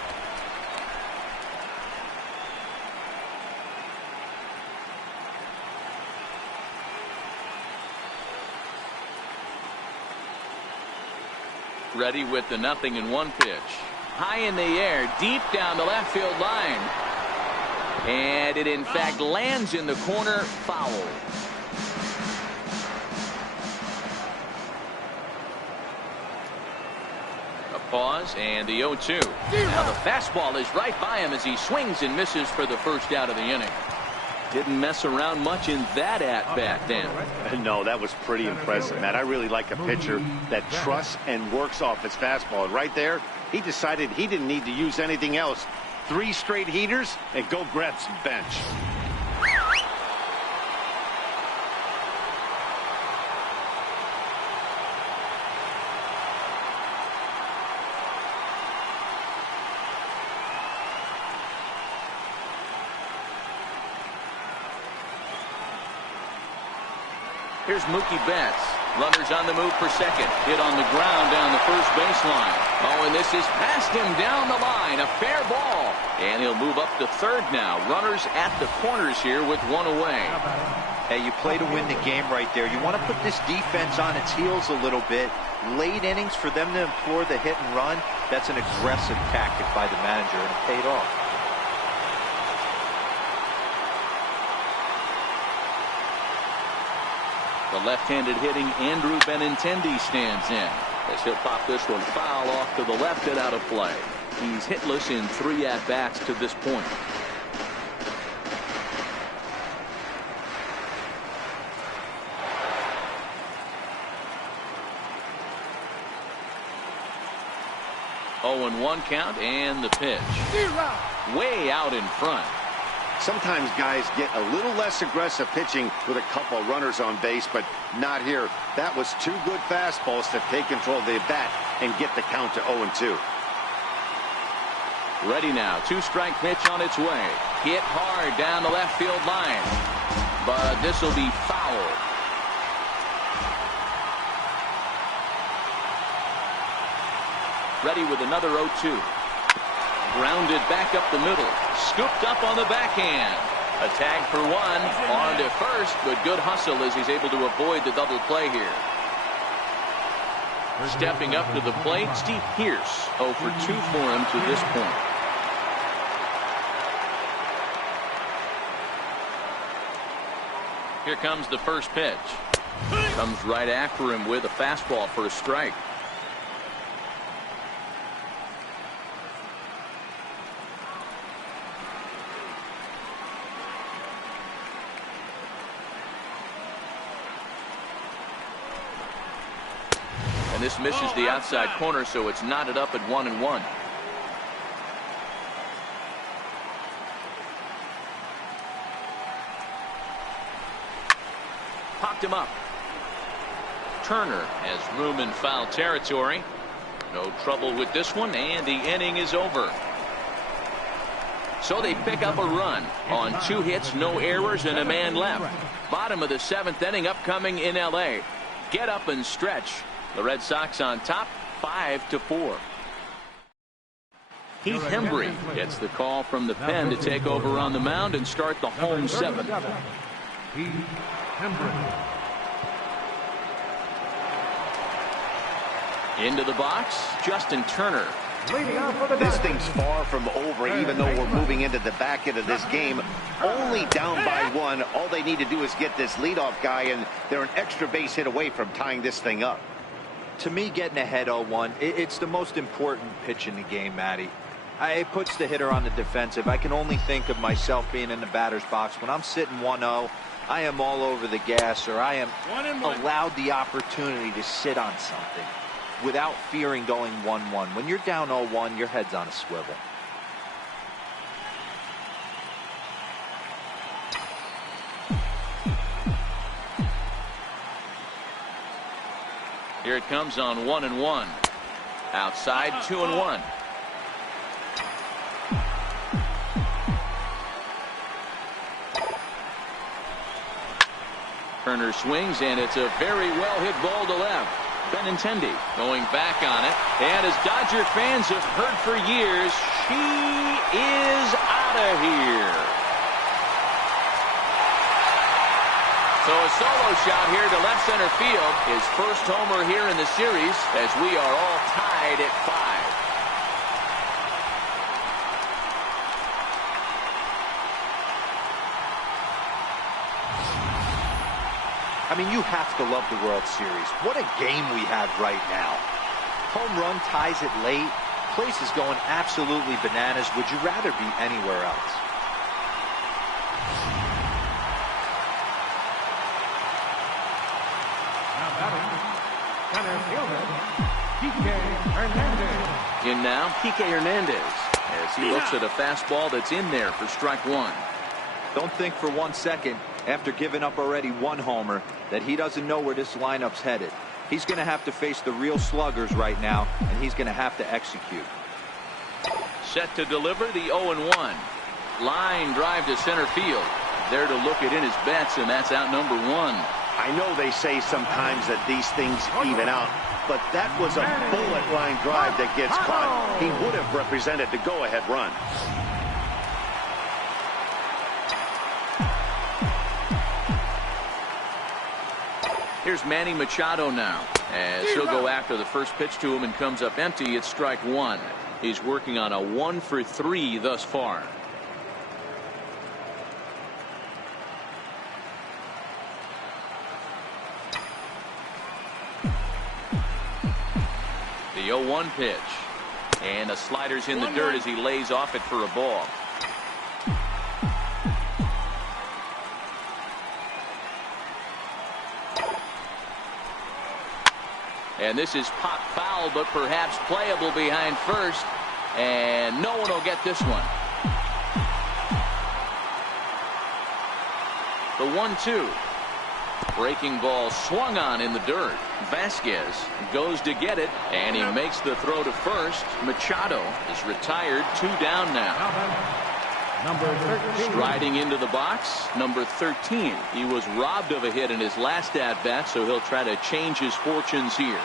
Ready with the 0-1 pitch. High in the air, deep down the left field line. And it in fact lands in the corner, foul. A pause and the 0-2. Now the fastball is right by him as he swings and misses for the first out of the inning. Didn't mess around much in that at-bat, Dan. No, that was pretty impressive, Matt. I really like a pitcher that trusts and works off his fastball. And right there, he decided he didn't need to use anything else. 3 straight heaters and go grab some bench. Here's Mookie Betts. Runners on the move for second. Hit on the ground down the first baseline. Oh, and this is past him down the line. A fair ball. And he'll move up to third now. Runners at the corners here with 1 away. Hey, you play to win the game right there. You want to put this defense on its heels a little bit. Late innings for them to implore the hit and run. That's an aggressive tactic by the manager, and it paid off. The left-handed hitting Andrew Benintendi stands in as he'll pop this one foul off to the left and out of play. He's hitless in 3 at-bats to this point. Oh, and 1 count and the pitch. Way out in front. Sometimes guys get a little less aggressive pitching with a couple of runners on base, but not here. That was 2 good fastballs to take control of the bat and get the count to 0-2. Ready now. 2-strike pitch on its way. Hit hard down the left field line. But this will be foul. Ready with another 0-2. Grounded back up the middle. Scooped up on the backhand. A tag for 1. On to first, but good hustle as he's able to avoid the double play here. Stepping up to the plate, Steve Pearce. 0 for 2 for him to this point. Here comes the first pitch. Comes right after him with a fastball for a strike. And this misses the outside corner, so it's knotted up at 1-1. Popped him up. Turner has room in foul territory. No trouble with this one, and the inning is over. So they pick up a run on 2 hits, no errors, and a man left. Bottom of the 7th inning upcoming in L.A. Get up and stretch. The Red Sox on top, 5-4. Heath Hembree gets the call from the pen to take over on the mound and start the home 7th. Heath Hembree. Into the box, Justin Turner. This thing's far from over, even though we're moving into the back end of this game. Only down by 1. All they need to do is get this leadoff guy, and they're an extra base hit away from tying this thing up. To me, getting ahead 0-1, it's the most important pitch in the game, Matty. It puts the hitter on the defensive. I can only think of myself being in the batter's box. When I'm sitting 1-0, I am all over the gas, or I am allowed the opportunity to sit on something without fearing going 1-1. When you're down 0-1, your head's on a swivel. Here it comes on 1-1. Outside 2-1. Turner swings, and it's a very well hit ball to left. Benintendi going back on it, and as Dodger fans have heard for years, she is out of here. So a solo shot here to left center field. His first homer here in the series as we are all tied at 5. I mean, you have to love the World Series. What a game we have right now. Home run ties it late. Place is going absolutely bananas. Would you rather be anywhere else? Now batting, center fielder, Kike Hernandez. In now, Kike Hernandez as he looks at a fastball that's in there for strike 1. Don't think for 1 second, after giving up already 1 homer, that he doesn't know where this lineup's headed. He's going to have to face the real sluggers right now, and he's going to have to execute. Set to deliver the 0-1. Line drive to center field. There to look it in his bets, and that's out number 1. I know they say sometimes that these things even out, but that was a bullet line drive that gets caught. He would have represented the go-ahead run. Here's Manny Machado now as he'll go after the first pitch to him and comes up empty. It's strike 1. He's working on a 1 for 3 thus far. The 0-1 pitch, and the slider's in the dirt as he lays off it for a ball. And this is pop foul, but perhaps playable behind first. And no one will get this one. The 1-2. Breaking ball swung on in the dirt. Vasquez goes to get it, and he makes the throw to first. Machado is retired. 2 down now. Number 13. Striding into the box, number 13. He was robbed of a hit in his last at-bat, so he'll try to change his fortunes here.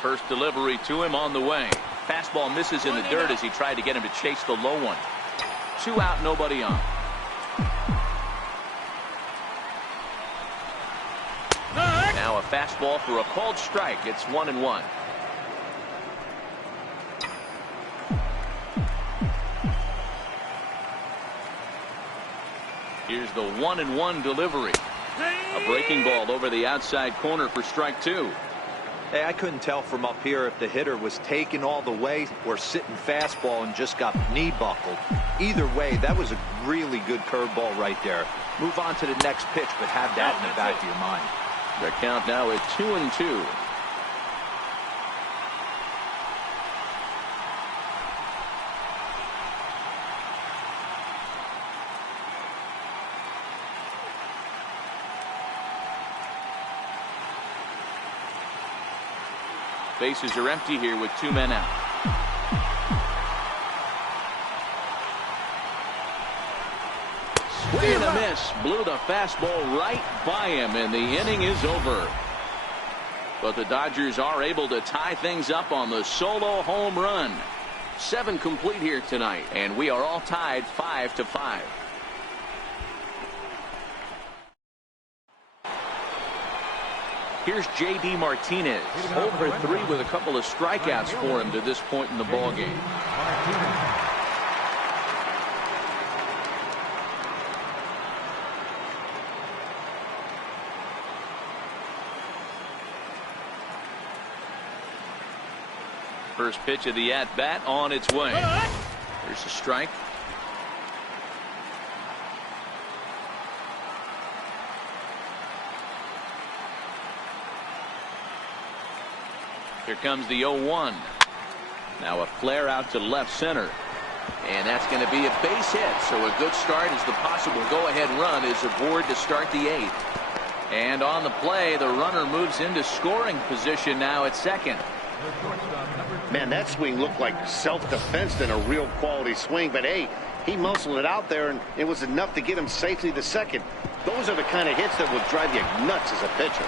First delivery to him on the way. Fastball misses in the dirt as he tried to get him to chase the low one. 2 out, nobody on. Now a fastball for a called strike. It's 1-1. Here's the 1-1 delivery. A breaking ball over the outside corner for strike 2. Hey, I couldn't tell from up here if the hitter was taken all the way or sitting fastball and just got knee buckled. Either way, that was a really good curveball right there. Move on to the next pitch, but have that in the back of your mind. The count now at 2-2. Bases are empty here with 2 men out. Swing and a miss. Blew the fastball right by him, and the inning is over. But the Dodgers are able to tie things up on the solo home run. 7 complete here tonight, and we are all tied 5-5. Here's J.D. Martinez, 0 for 3 with a couple of strikeouts for him to this point in the ballgame. First pitch of the at-bat on its way. There's a strike. Here comes the 0-1. Now a flare out to left center. And that's going to be a base hit. So a good start as the possible go-ahead run is aboard to start the 8th. And on the play, the runner moves into scoring position now at second. Man, that swing looked like self-defense than a real quality swing. But, hey, he muscled it out there, and it was enough to get him safely to second. Those are the kind of hits that will drive you nuts as a pitcher.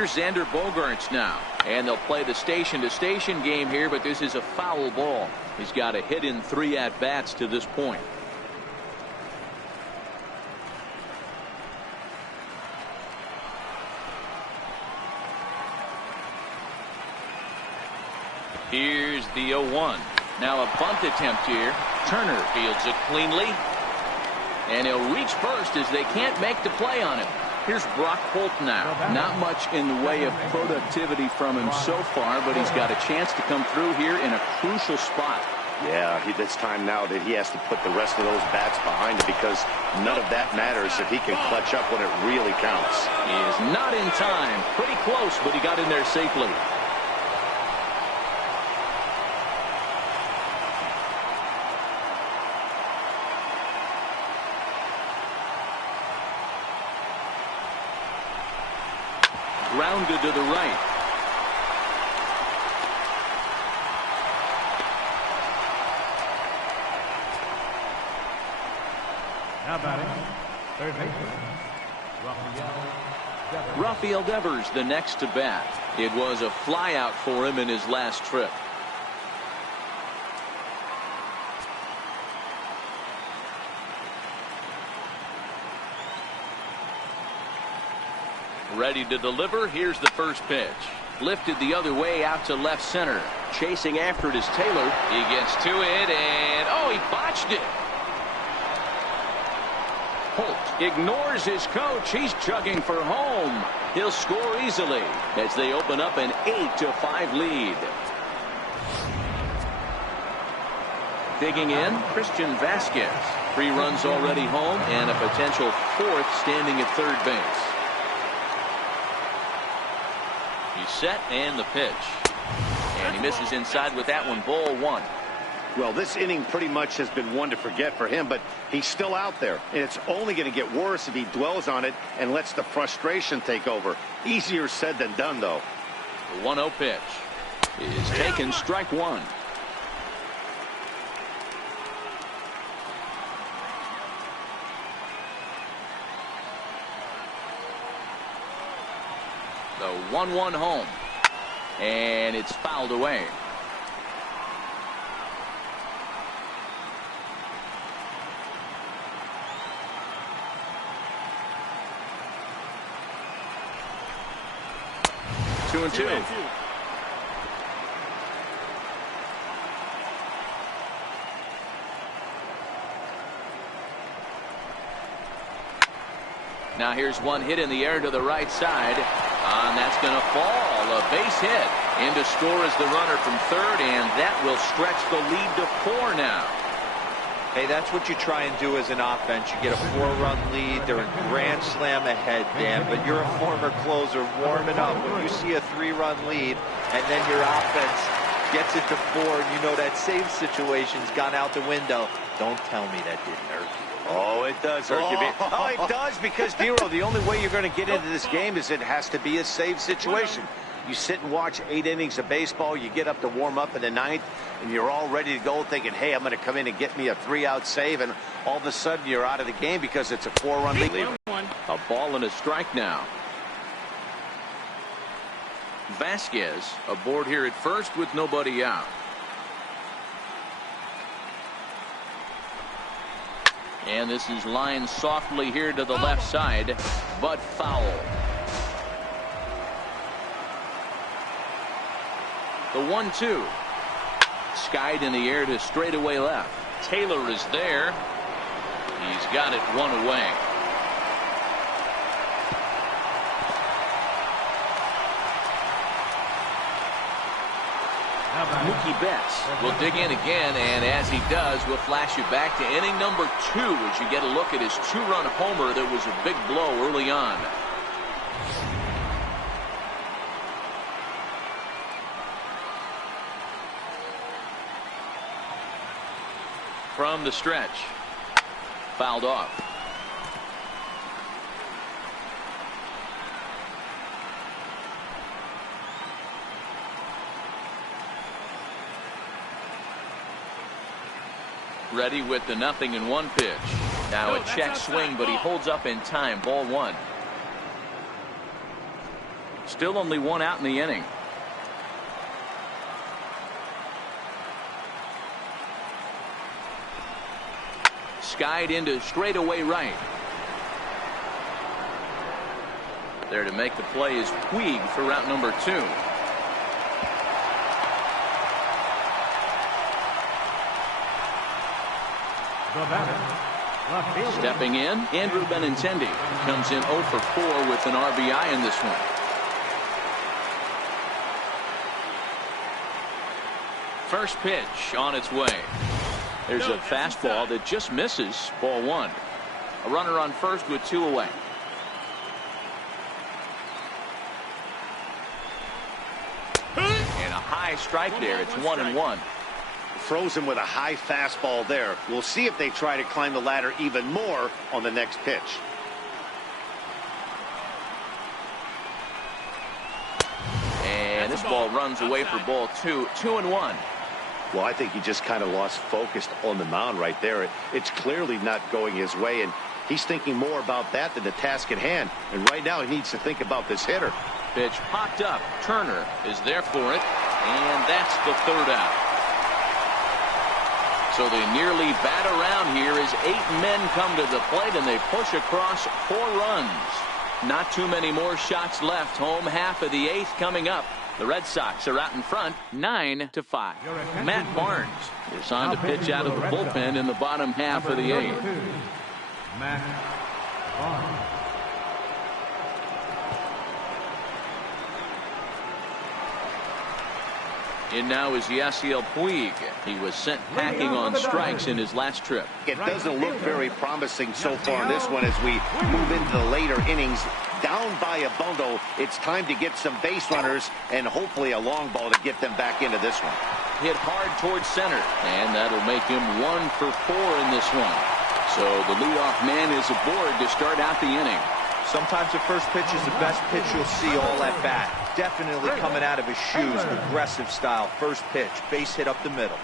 Here's Xander Bogaerts now. And they'll play the station-to-station game here, but this is a foul ball. He's got a hit in 3 at-bats to this point. Here's the 0-1. Now a bunt attempt here. Turner fields it cleanly. And he'll reach first as they can't make the play on him. Here's Brock Holt now. Not much in the way of productivity from him so far, but he's got a chance to come through here in a crucial spot. Yeah, it's time now that he has to put the rest of those bats behind him, because none of that matters if he can clutch up when it really counts. He is not in time. Pretty close, but he got in there safely. Grounded to the right. Now batting, third baseman, Rafael Devers the next to bat. It was a flyout for him in his last trip. Ready to deliver. Here's the first pitch. Lifted the other way out to left center. Chasing after it is Taylor. He gets to it, and he botched it. Holt ignores his coach. He's chugging for home. He'll score easily as they open up an 8-5 lead. Digging in, Christian Vasquez. 3 runs already home and a potential 4th standing at third base. He's set, and the pitch. And he misses inside with that one. Ball 1. Well, this inning pretty much has been one to forget for him, but he's still out there. And it's only going to get worse if he dwells on it and lets the frustration take over. Easier said than done, though. The 1-0 pitch is taken. Strike 1. The 1-1 home. And it's fouled away. Two and two. Now here's one hit in the air to the right side. And that's going to fall. A base hit. In to score is the runner from third, and that will stretch the lead to 4 now. Hey, that's what you try and do as an offense. You get a 4-run lead. They're a grand slam ahead, Dan, but you're a former closer warming up. When you see a 3-run lead and then your offense gets it to 4, and you know that save situation's gone out the window, don't tell me that didn't hurt you. Oh, it does hurt you. Oh, it does, because, Dero, the only way you're going to get into this game is it has to be a save situation. You sit and watch 8 innings of baseball, you get up to warm up in the 9th, and you're all ready to go thinking, hey, I'm going to come in and get me a 3-out save, and all of a sudden you're out of the game because it's a 4-run lead. A ball and a strike now. Vasquez aboard here at first with nobody out. And this is lined softly here to the left side, but foul. The 1-2. Skied in the air to straightaway left. Taylor is there. He's got it 1 away. Mookie Betts will dig in again, and as he does, we'll flash you back to inning number 2 as you get a look at his 2-run homer that was a big blow early on. From the stretch. Fouled off. Ready with the 0-1 pitch. Now a check swing, but he holds up in time. Ball 1. Still only one out in the inning. Skied into straightaway right. There to make the play is Puig for route number 2. The batter, left fielder. Stepping in, Andrew Benintendi comes in 0 for 4 with an RBI in this one. First pitch on its way. There's a fastball that just misses. Ball 1. A runner on first with 2 away. And a high strike there. It's 1-1. Throws him with a high fastball there. We'll see if they try to climb the ladder even more on the next pitch. And this ball runs away for ball 2. 2-1. Well, I think he just kind of lost focus on the mound right there. It's clearly not going his way, and he's thinking more about that than the task at hand. And right now he needs to think about this hitter. Pitch popped up. Turner is there for it, and that's the 3rd out. So they nearly bat around here as 8 men come to the plate, and they push across 4 runs. Not too many more shots left. Home half of the 8th coming up. The Red Sox are out in front, 9-5. Matt Barnes is on to pitch out of the bullpen in the bottom half of the 8th. Matt Barnes. In now is Yasiel Puig. He was sent packing on strikes in his last trip. It doesn't look very promising so far in this one as we move into the later innings. Down by a bundle, it's time to get some base runners and hopefully a long ball to get them back into this one. Hit hard towards center, and that'll make him 1 for 4 in this one. So the leadoff man is aboard to start out the inning. Sometimes the first pitch is the best pitch you'll see all at bat. Definitely coming out of his shoes. Aggressive style. First pitch. Base hit up the middle.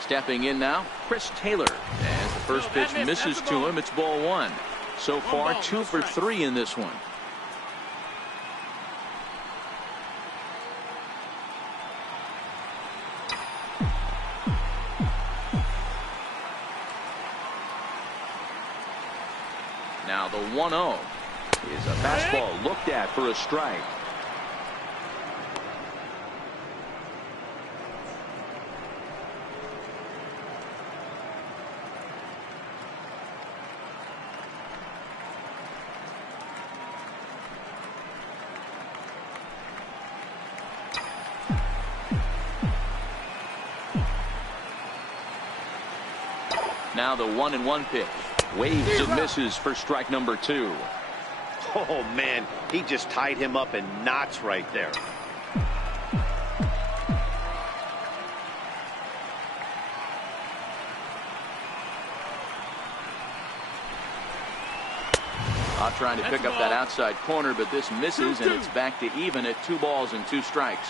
Stepping in now, Chris Taylor. As the first pitch misses to him, it's ball 1. So far, 2 for 3 in this one. Now the 1-0 is a fastball looked at for a strike. Now the 1-1 pitch. Waves and misses for strike number 2. Oh, man, he just tied him up in knots right there. Trying to pick up that outside corner, but this misses, and it's back to even at 2 balls and 2 strikes.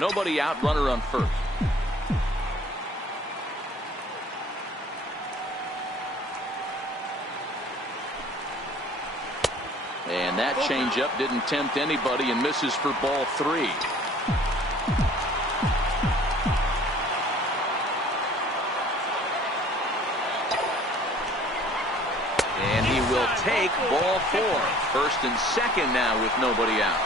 Nobody out, runner on first. And that changeup didn't tempt anybody and misses for ball 3. And he will take ball 4. First and second now with nobody out.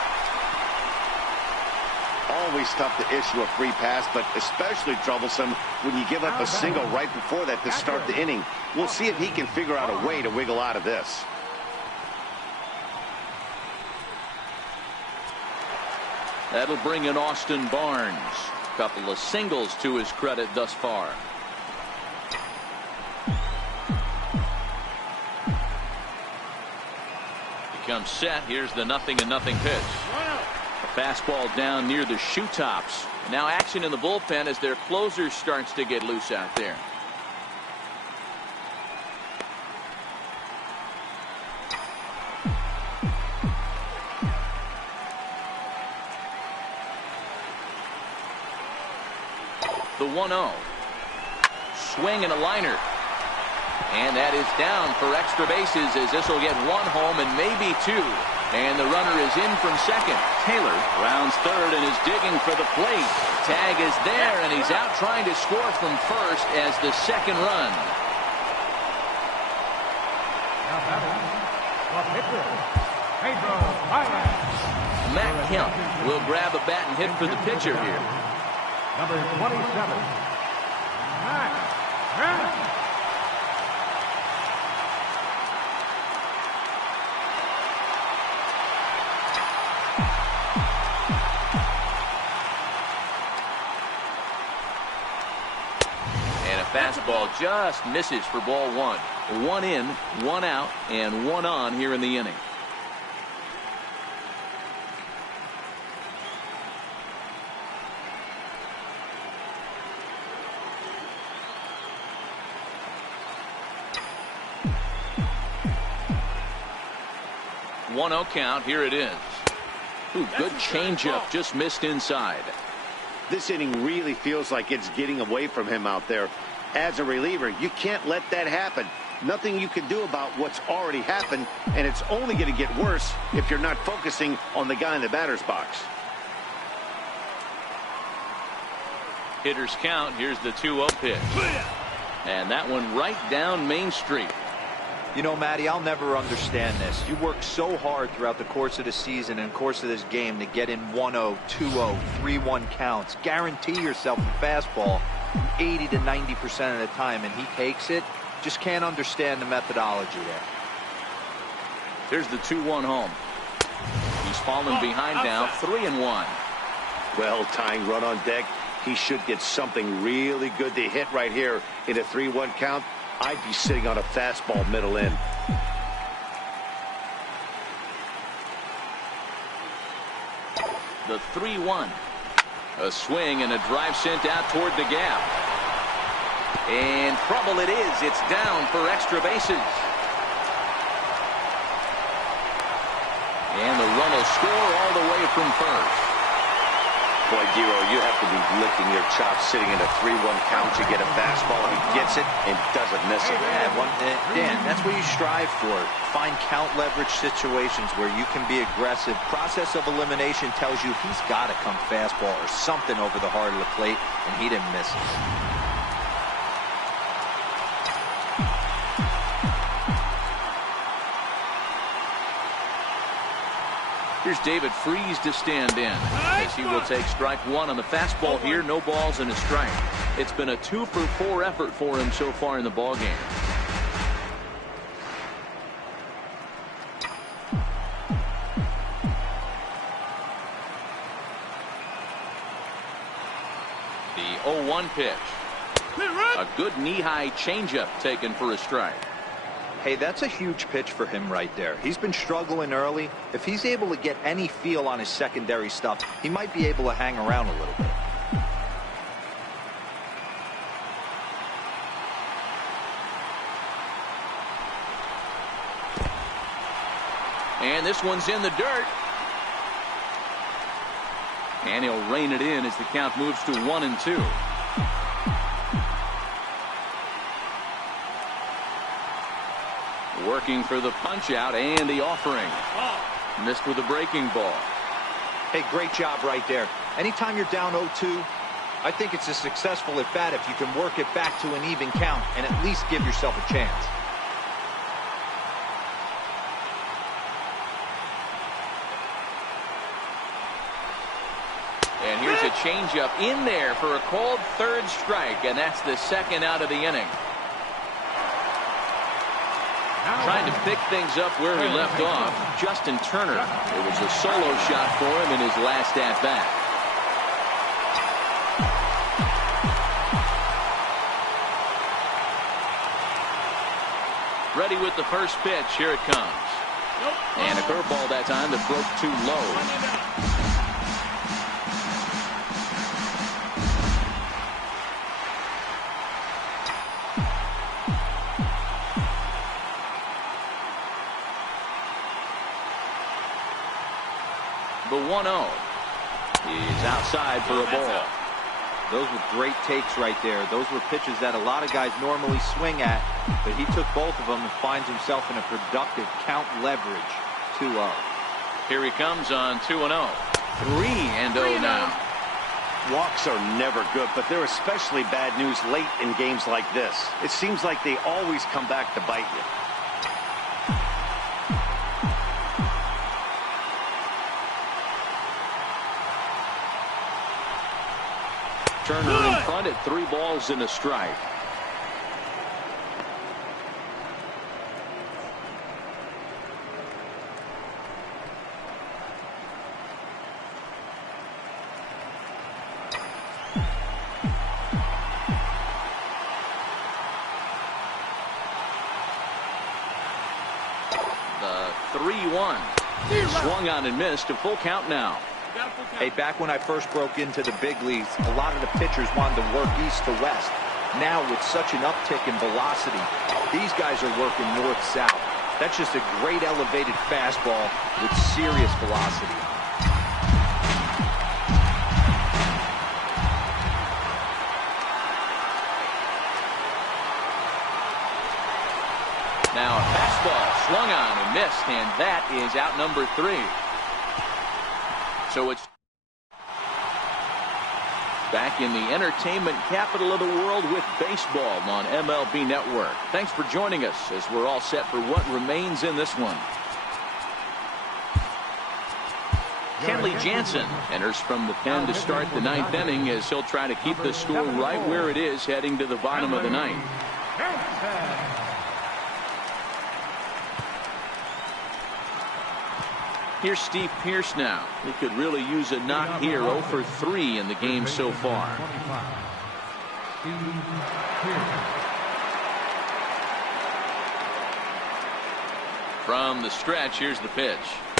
Always tough to issue a free pass, but especially troublesome when you give up a single right before that to start the inning. We'll see if he can figure out a way to wiggle out of this. That'll bring in Austin Barnes. Couple of singles to his credit thus far. He comes set. Here's the 0-0 pitch. A fastball down near the shoe tops. Now action in the bullpen as their closer starts to get loose out there. The 1-0. Swing and a liner. And that is down for extra bases, as this will get one home and maybe two. And the runner is in from second. Taylor rounds third and is digging for the plate. Tag is there, and he's out trying to score from first as the second run. Now batting, the pitcher, Pedro Baez. Matt Kemp will grab a bat and hit for the pitcher here. Number 27, Matt Kemp. Fastball just misses for ball one. One in, one out, and one on here in the inning. One 0 count. Here it is. Ooh, good changeup, just missed inside. This inning really feels like it's getting away from him out there. As a reliever, you can't let that happen. Nothing you can do about what's already happened, and it's only going to get worse if you're not focusing on the guy in the batter's box. Hitters count. Here's the 2-0 pitch. And that one right down Main Street. You know, Matty, I'll never understand this. You work so hard throughout the course of the season and course of this game to get in 1-0, 2-0, 3-1 counts. Guarantee yourself a fastball 80 to 90% of the time, and he takes it. Just can't understand the methodology there. Here's the 2-1 home. He's fallen behind now, 3-1. Well, tying run on deck. He should get something really good to hit right here in a 3-1 count. I'd be sitting on a fastball middle in. The 3-1. A swing and a drive sent out toward the gap. And trouble it is. It's down for extra bases. And the run will score all the way from first. Boy, Giro, you have to be licking your chops sitting in a 3-1 count to get a fastball. He gets it and doesn't miss it. Dan, that's what you strive for. Find count leverage situations where you can be aggressive. Process of elimination tells you he's got to come fastball or something over the heart of the plate, and he didn't miss it. Here's David Freese to stand in, as he will take strike one on the fastball here. No balls and a strike. It's been a 2-for-4 effort for him so far in the ballgame. The 0-1 pitch. A good knee-high changeup taken for a strike. Hey, that's a huge pitch for him right there. He's been struggling early. If he's able to get any feel on his secondary stuff, he might be able to hang around a little bit. And this one's in the dirt. And he'll rein it in as the count moves to 1-2. Working for the punch out and the offering. Missed with a breaking ball. Hey, great job right there. Anytime you're down 0-2, I think it's a successful at bat if you can work it back to an even count and at least give yourself a chance. And here's a changeup in there for a called third strike, and that's the second out of the inning. Trying to pick things up where he left off, Justin Turner. It was a solo shot for him in his last at-bat. Ready with the first pitch. Here it comes. And a curveball that time that broke too low. The 1-0 is outside for a ball. Those were great takes right there. Those were pitches that a lot of guys normally swing at, but he took both of them and finds himself in a productive count leverage 2-0. Here he comes on 2-0. 3-0 now. Walks are never good, but they're especially bad news late in games like this. It seems like they always come back to bite you. Turner in front at 3 balls and a strike. The 3-1 swung on and missed. A full count now. Hey, back when I first broke into the big leagues, a lot of the pitchers wanted to work east to west. Now, with such an uptick in velocity, these guys are working north-south. That's just a great elevated fastball with serious velocity. Now a fastball swung on and missed, and that is out number 3. So it's back in the entertainment capital of the world with baseball on MLB Network. Thanks for joining us as we're all set for what remains in this one. Kenley Jansen enters from the pen to start the 9th inning as he'll try to keep the score right where it is heading to the bottom of the 9th. Here's Steve Pearce now. He could really use a knock here. 0 for 3 in the game so far. From the stretch, here's the pitch.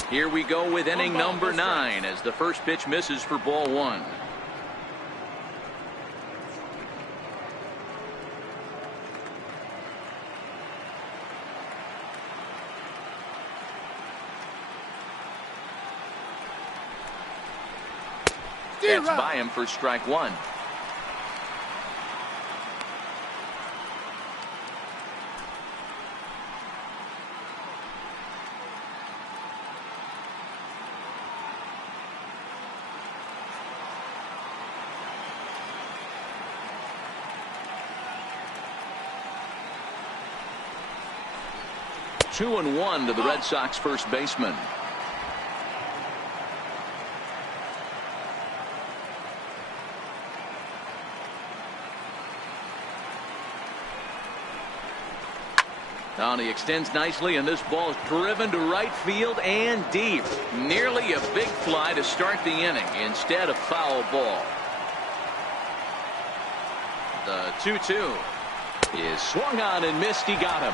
Here we go with inning number 9 as the first pitch misses for ball 1. That's by him for strike 1. Two and 1 to the Red Sox first baseman. Now he extends nicely, and this ball is driven to right field and deep. Nearly a big fly to start the inning. Instead, a foul ball. The 2-2 is swung on and missed. He got him.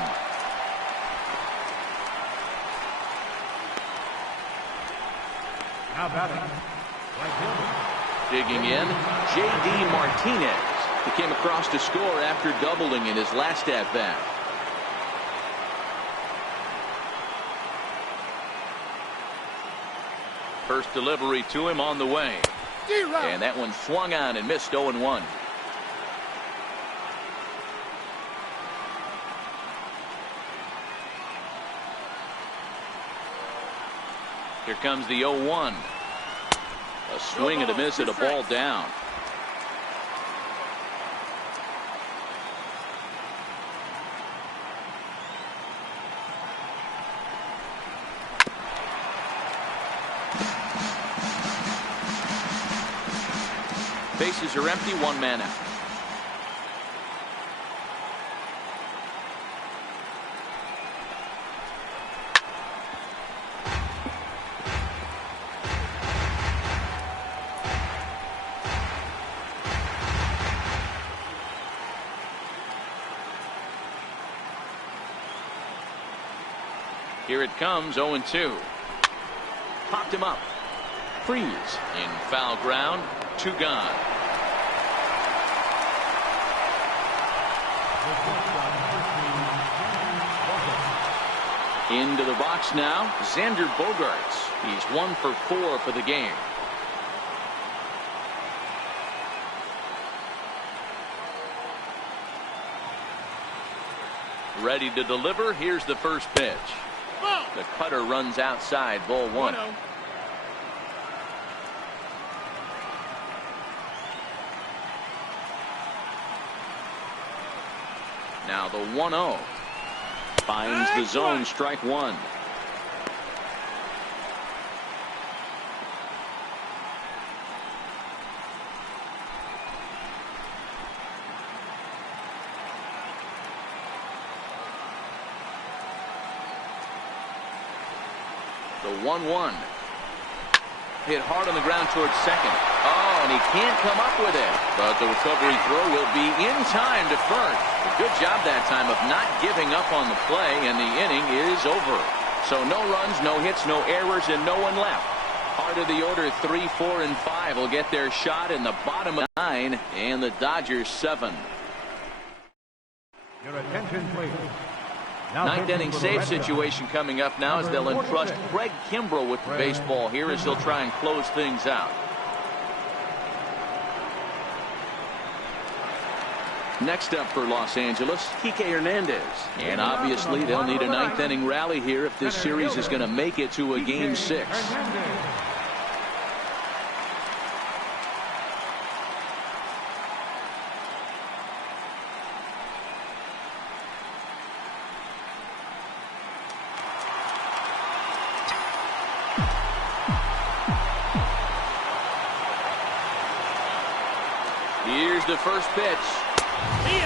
Now batting, right fielder. Digging in, J.D. Martinez. He came across to score after doubling in his last at-bat. First delivery to him on the way. And that one swung on and missed. 0-1. Here comes the 0-1. A swing and a miss at a ball down. Bases are empty, 1 man out. Here it comes, 0-2. Popped him up. Freeze in foul ground. 2 gone. Into the box now, Xander Bogaerts. He's 1 for 4 for the game. Ready to deliver. Here's the first pitch. The cutter runs outside. Ball one. Now the 1-0. Finds the zone. Strike one. The 1-1. Hit hard on the ground towards second. Oh, and he can't come up with it. But the recovery throw will be in time to first. A good job that time of not giving up on the play, and the inning is over. So no runs, no hits, no errors, and no one left. Heart of the order, 3, 4, and 5 will get their shot in the bottom of 9, and the Dodgers 7. Your attention, please. Ninth inning save situation coming up now as they'll entrust Craig Kimbrell with the baseball here as he'll try and close things out. Next up for Los Angeles, Kike Hernandez. And obviously they'll need a ninth inning rally here if this series is going to make it to a game 6. Here's the first pitch.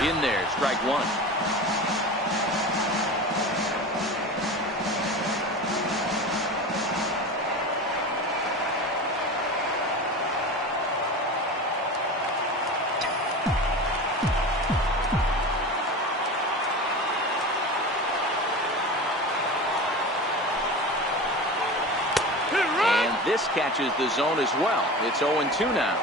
In there, strike one. And this catches the zone as well. It's 0-2 now.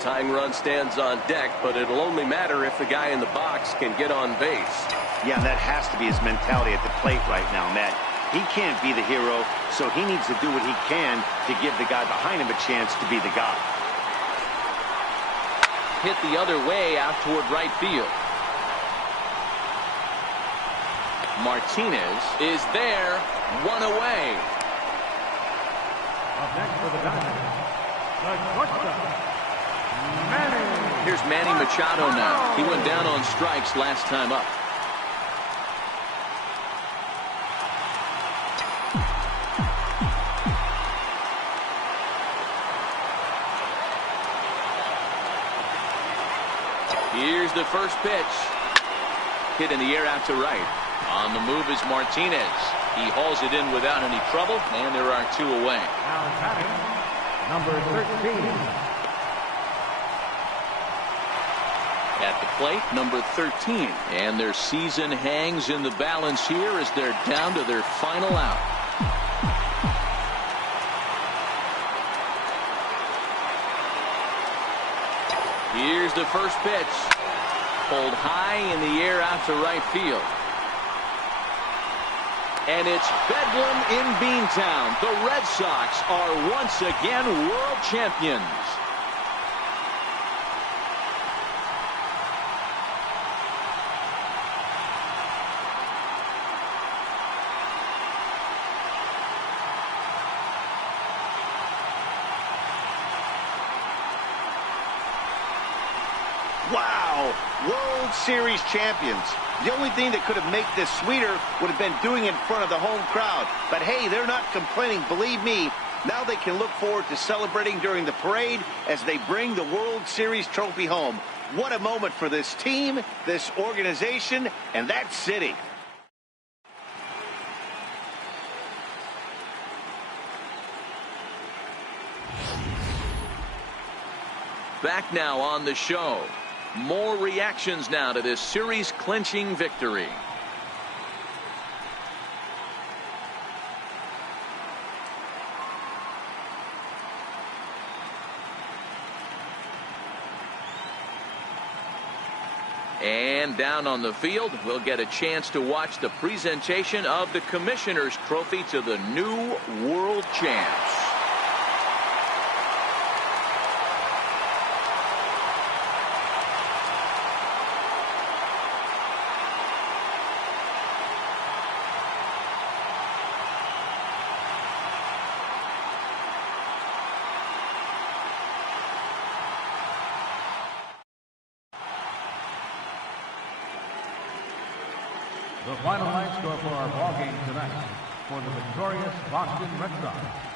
Tying run stands on deck, but it'll only matter if the guy in the box can get on base. Yeah, that has to be his mentality at the plate right now, Matt. He can't be the hero, so he needs to do what he can to give the guy behind him a chance to be the guy. Hit the other way out toward right field. Martinez is there, one away. Up next for the Dodgers, the shortstop, Here's Manny Machado now. He went down on strikes last time up. Here's the first pitch. Hit in the air out to right. On the move is Martinez. He hauls it in without any trouble, and there are 2 away. now batting, number 13. At the plate, number 13. And their season hangs in the balance here as they're down to their final out. Here's the first pitch. Pulled high in the air out to right field. And it's Bedlam in Beantown. The Red Sox are once again world champions. Wow! World Series champions. The only thing that could have made this sweeter would have been doing it in front of the home crowd. But hey, they're not complaining, believe me. Now they can look forward to celebrating during the parade as they bring the World Series trophy home. What a moment for this team, this organization, and that city. Back now on the show. More reactions now to this series-clinching victory. And down on the field, we'll get a chance to watch the presentation of the Commissioner's Trophy to the new world champs. The final line score for our ball game tonight for the victorious Boston Red Sox.